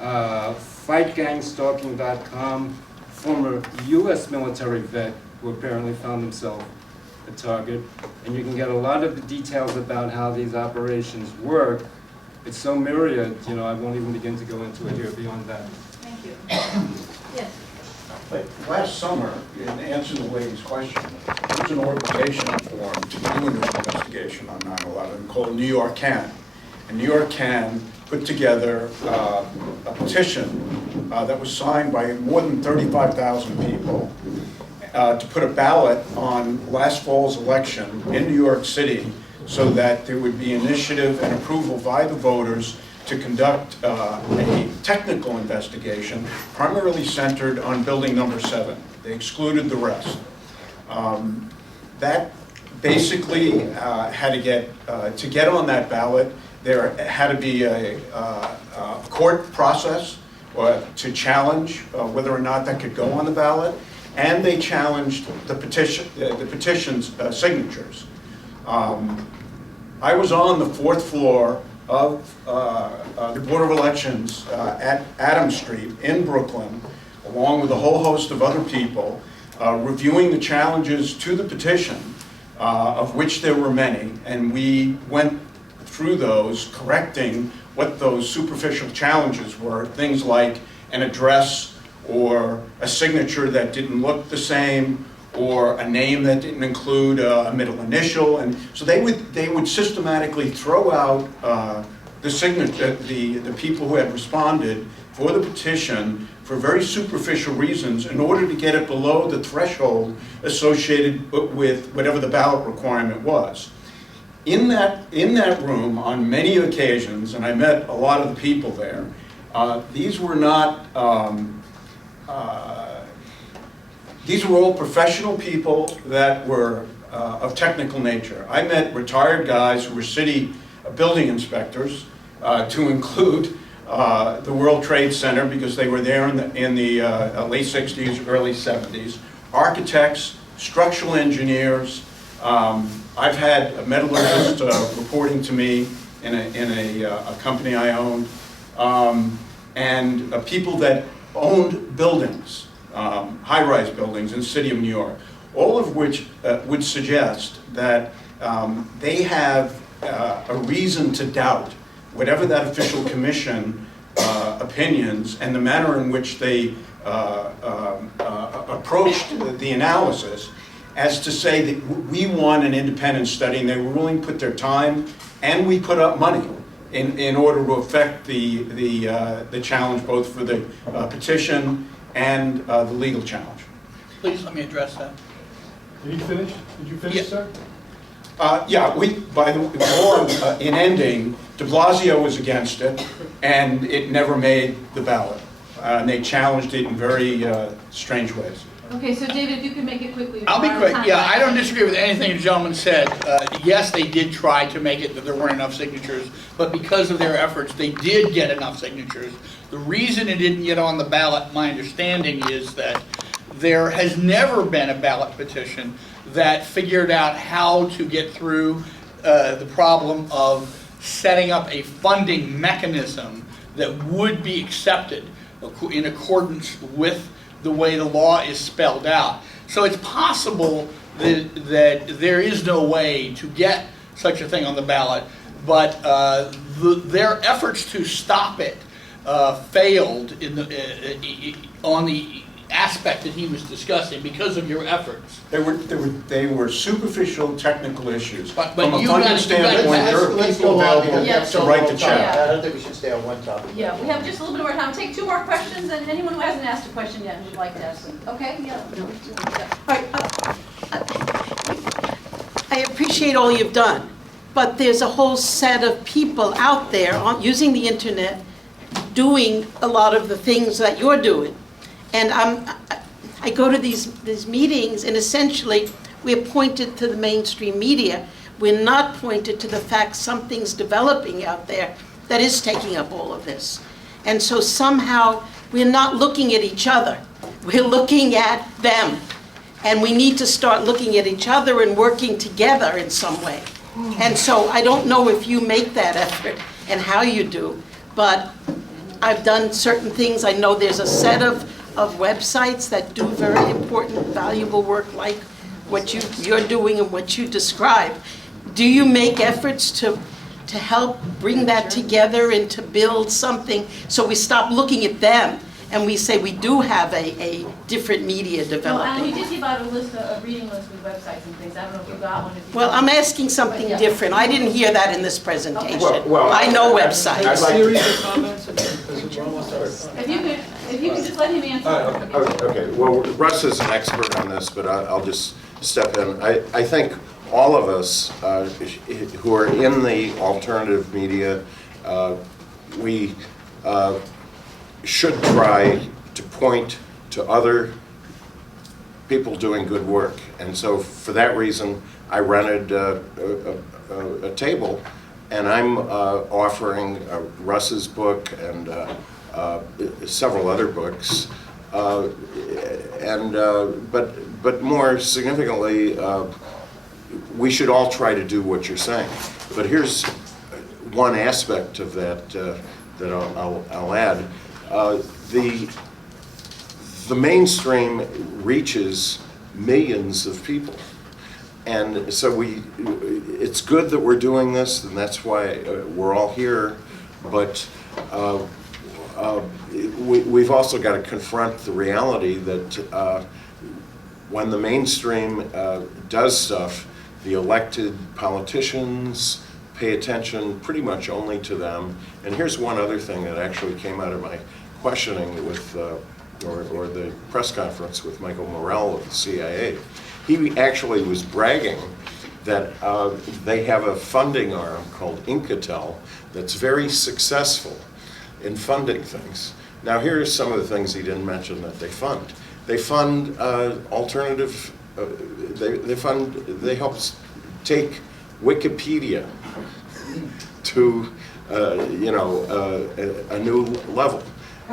Fightgangstalking.com, former U.S. military vet who apparently found himself a target. And you can get a lot of the details about how these operations work. It's so myriad, I won't even begin to go into it here beyond that. Thank you. Yes. Last summer, in answer to the lady's question, there was an organization formed to do an investigation on 9/11 called New York Can. And New York Can put together a petition that was signed by more than 35,000 people to put a ballot on last fall's election in New York City so that there would be initiative and approval by the voters to conduct a technical investigation primarily centered on building number 7. They excluded the rest. That basically had to get on that ballot, there had to be a court process to challenge whether or not that could go on the ballot, and they challenged the petition's signatures. I was on the 4th floor of the Board of Elections at Adams Street in Brooklyn, along with a whole host of other people, reviewing the challenges to the petition, of which there were many, and we went through those, correcting what those superficial challenges were, things like an address or a signature that didn't look the same, or a name that didn't include a middle initial, and so they would systematically throw out the people who had responded for the petition for very superficial reasons in order to get it below the threshold associated with whatever the ballot requirement was. In that room, on many occasions, and I met a lot of the people there, these were not. These were all professional people that were of technical nature. I met retired guys who were city building inspectors, to include the World Trade Center, because they were there in the late 60s, early 70s, architects, structural engineers. I've had a metallurgist reporting to me in a company I owned, and people that owned buildings, high-rise buildings in the city of New York, all of which would suggest that they have a reason to doubt whatever that official commission opinions and the manner in which they approached the analysis, as to say that we want an independent study, and they were willing to put their time, and we put up money in order to affect the challenge, both for the petition and the legal challenge. Please let me address that. Did you finish? Did you finish, sir? Yeah, in ending, de Blasio was against it, and it never made the ballot. And they challenged it in very strange ways. Okay, so David, if you could make it quickly. I'll be quick. Yeah, I don't disagree with anything the gentleman said. Yes, they did try to make it that there weren't enough signatures, but because of their efforts, they did get enough signatures. The reason it didn't get on the ballot, my understanding, is that there has never been a ballot petition that figured out how to get through the problem of setting up a funding mechanism that would be accepted in accordance with the way the law is spelled out. So it's possible that there is no way to get such a thing on the ballot, but their efforts to stop it failed on the aspect that he was discussing because of your efforts. They were superficial technical issues. But from a you funding guys- standpoint, there are Let's people go on, available because to write the check. Yeah. I don't think we should stay on one topic. Yeah, we have just a little bit more time. Take 2 more questions, and anyone who hasn't asked a question yet who'd like to ask them. Okay, yeah. All right, I appreciate all you've done, but there's a whole set of people out there using the internet doing a lot of the things that you're doing. And I go to these meetings, and essentially we're pointed to the mainstream media. We're not pointed to the fact something's developing out there that is taking up all of this. And so somehow we're not looking at each other. We're looking at them. And we need to start looking at each other and working together in some way. And so I don't know if you make that effort and how you do, but I've done certain things. I know there's a set of websites that do very important, valuable work like what you're doing and what you describe. Do you make efforts to help bring that together and to build something so we stop looking at them and we say we do have a different media Well, and developing? we did give out a reading list with websites and things. I don't know if you got one. Well, I'm asking something Yeah. different. I didn't hear that in this presentation. Well, I know I'd websites. like to- Series of comments, because we're almost out of time. If you could just let him answer. Okay, well, Russ is an expert on this, but I'll just step in. I think all of us who are in the alternative media, we should try to point to other people doing good work. And so for that reason, I rented a table and I'm offering Russ's book and several other books, but more significantly, we should all try to do what you're saying. But here's one aspect of that that I'll add. The mainstream reaches millions of people. And so it's good that we're doing this, and that's why we're all here, but we've also got to confront the reality that when the mainstream does stuff, the elected politicians pay attention pretty much only to them. And here's one other thing that actually came out of my questioning with, or the press conference with Michael Morrell of the CIA. He actually was bragging that they have a funding arm called Incatel that's very successful in funding things. Now here's some of the things he didn't mention that they fund. They fund alternative, they help take Wikipedia to a new level.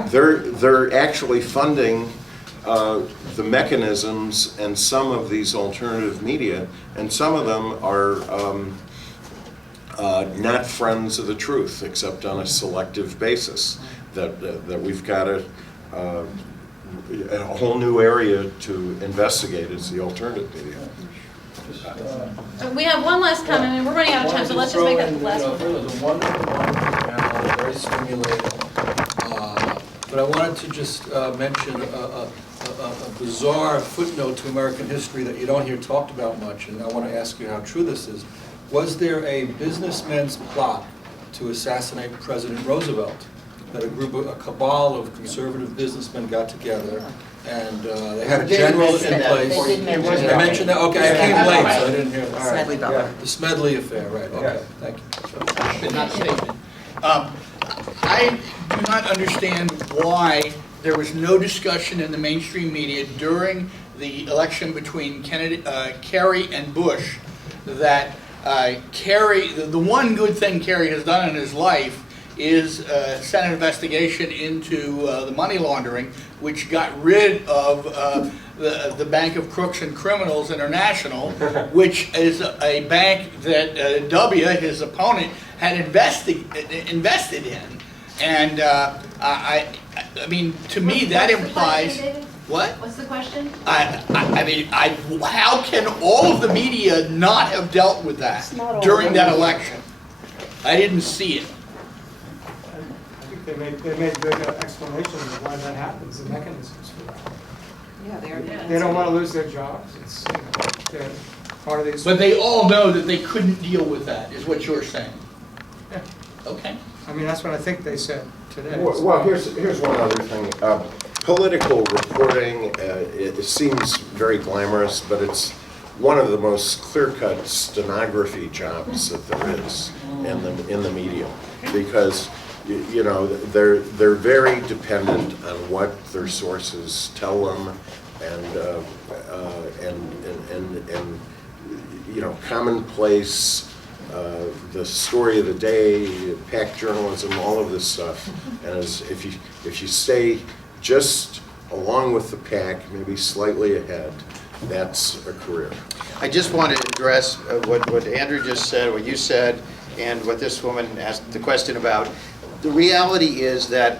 They're actually funding the mechanisms and some of these alternative media, and some of them are not friends of the truth, except on a selective basis. That we've got a whole new area to investigate is the alternative media. We have one last comment, and we're running out of time, so let's just make that the last one. It was a wonderful panel, very stimulating. But I wanted to just mention a bizarre footnote to American history that you don't hear talked about much, and I want to ask you how true this is. Was there a businessman's plot to assassinate President Roosevelt? That a cabal of conservative businedmen got together, and they had a general in place. I mentioned that. Okay, I came late, so I didn't hear that. All right. Yeah. The Smedley affair, right? Okay, thank you. Not statement. I do not understand why there was no discussion in the mainstream media during the election between Kerry and Bush that Kerry, the one good thing Kerry has done in his life is sent an investigation into the money laundering, which got rid of the Bank of Crooks and Criminals International, which is a bank that W, his opponent, had invested in. And I mean, to me, that implies... What? What's the question? I mean, how can all of the media not have dealt with that during that election? I didn't see it. They made good explanations of why that happens, the mechanisms for that. Yeah, they don't want to lose their jobs. It's they're part of these. But they all know that they couldn't deal with that, is what you're saying. Yeah. Okay. I mean, that's what I think they said today. Well, here's one other thing. Political reporting, it seems very glamorous, but it's one of the most clear-cut stenography jobs that there is in the media, because they're very dependent on what their sources tell them, and commonplace, the story of the day, pack journalism, all of this stuff. And if you stay just along with the pack, maybe slightly ahead, that's a career. I just want to address what Andrew just said, what you said, and what this woman asked the question about. The reality is that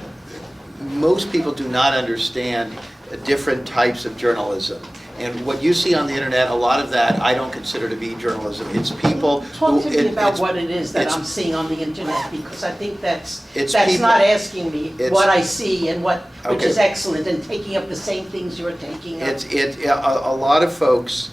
most people do not understand different types of journalism. And what you see on the internet, a lot of that I don't consider to be journalism. It's people Talk to me about what it is that I'm seeing on the internet, because I think that's people, not asking me what I see and which is excellent, and taking up the same things you're taking up. A lot of folks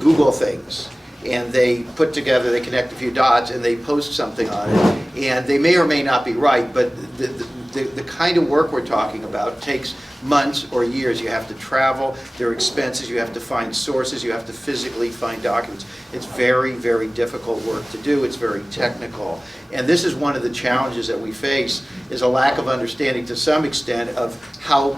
Google things, and they put together, they connect a few dots, and they post something on it. And they may or may not be right, but the kind of work we're talking about takes months or years. You have to travel, there are expenses, you have to find sources, you have to physically find documents. It's very, very difficult work to do. It's very technical. And this is one of the challenges that we face, is a lack of understanding to some extent of how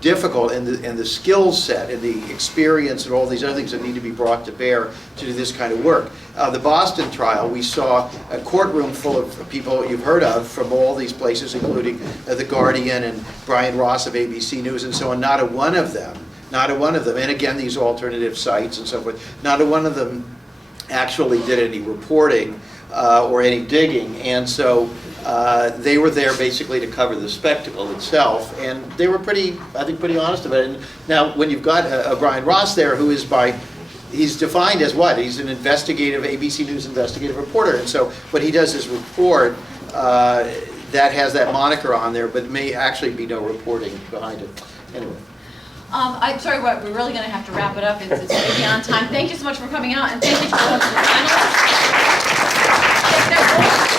difficult and the skill set and the experience and all these other things that need to be brought to bear to do this kind of work. The Boston trial, we saw a courtroom full of people you've heard of from all these places, including The Guardian and Brian Ross of ABC News and so on. Not a one of them, and again, these alternative sites and so forth, not a one of them actually did any reporting or any digging, and so they were there basically to cover the spectacle itself, and they were pretty honest about it. And now, when you've got a Brian Ross there, who is he's defined as what? He's an ABC News investigative reporter, and so what he does is report that has that moniker on there, but may actually be no reporting behind it. Anyway. I'm sorry, we're really going to have to wrap it up. It's way beyond time. Thank you so much for coming out, and thank you to all of the panelists.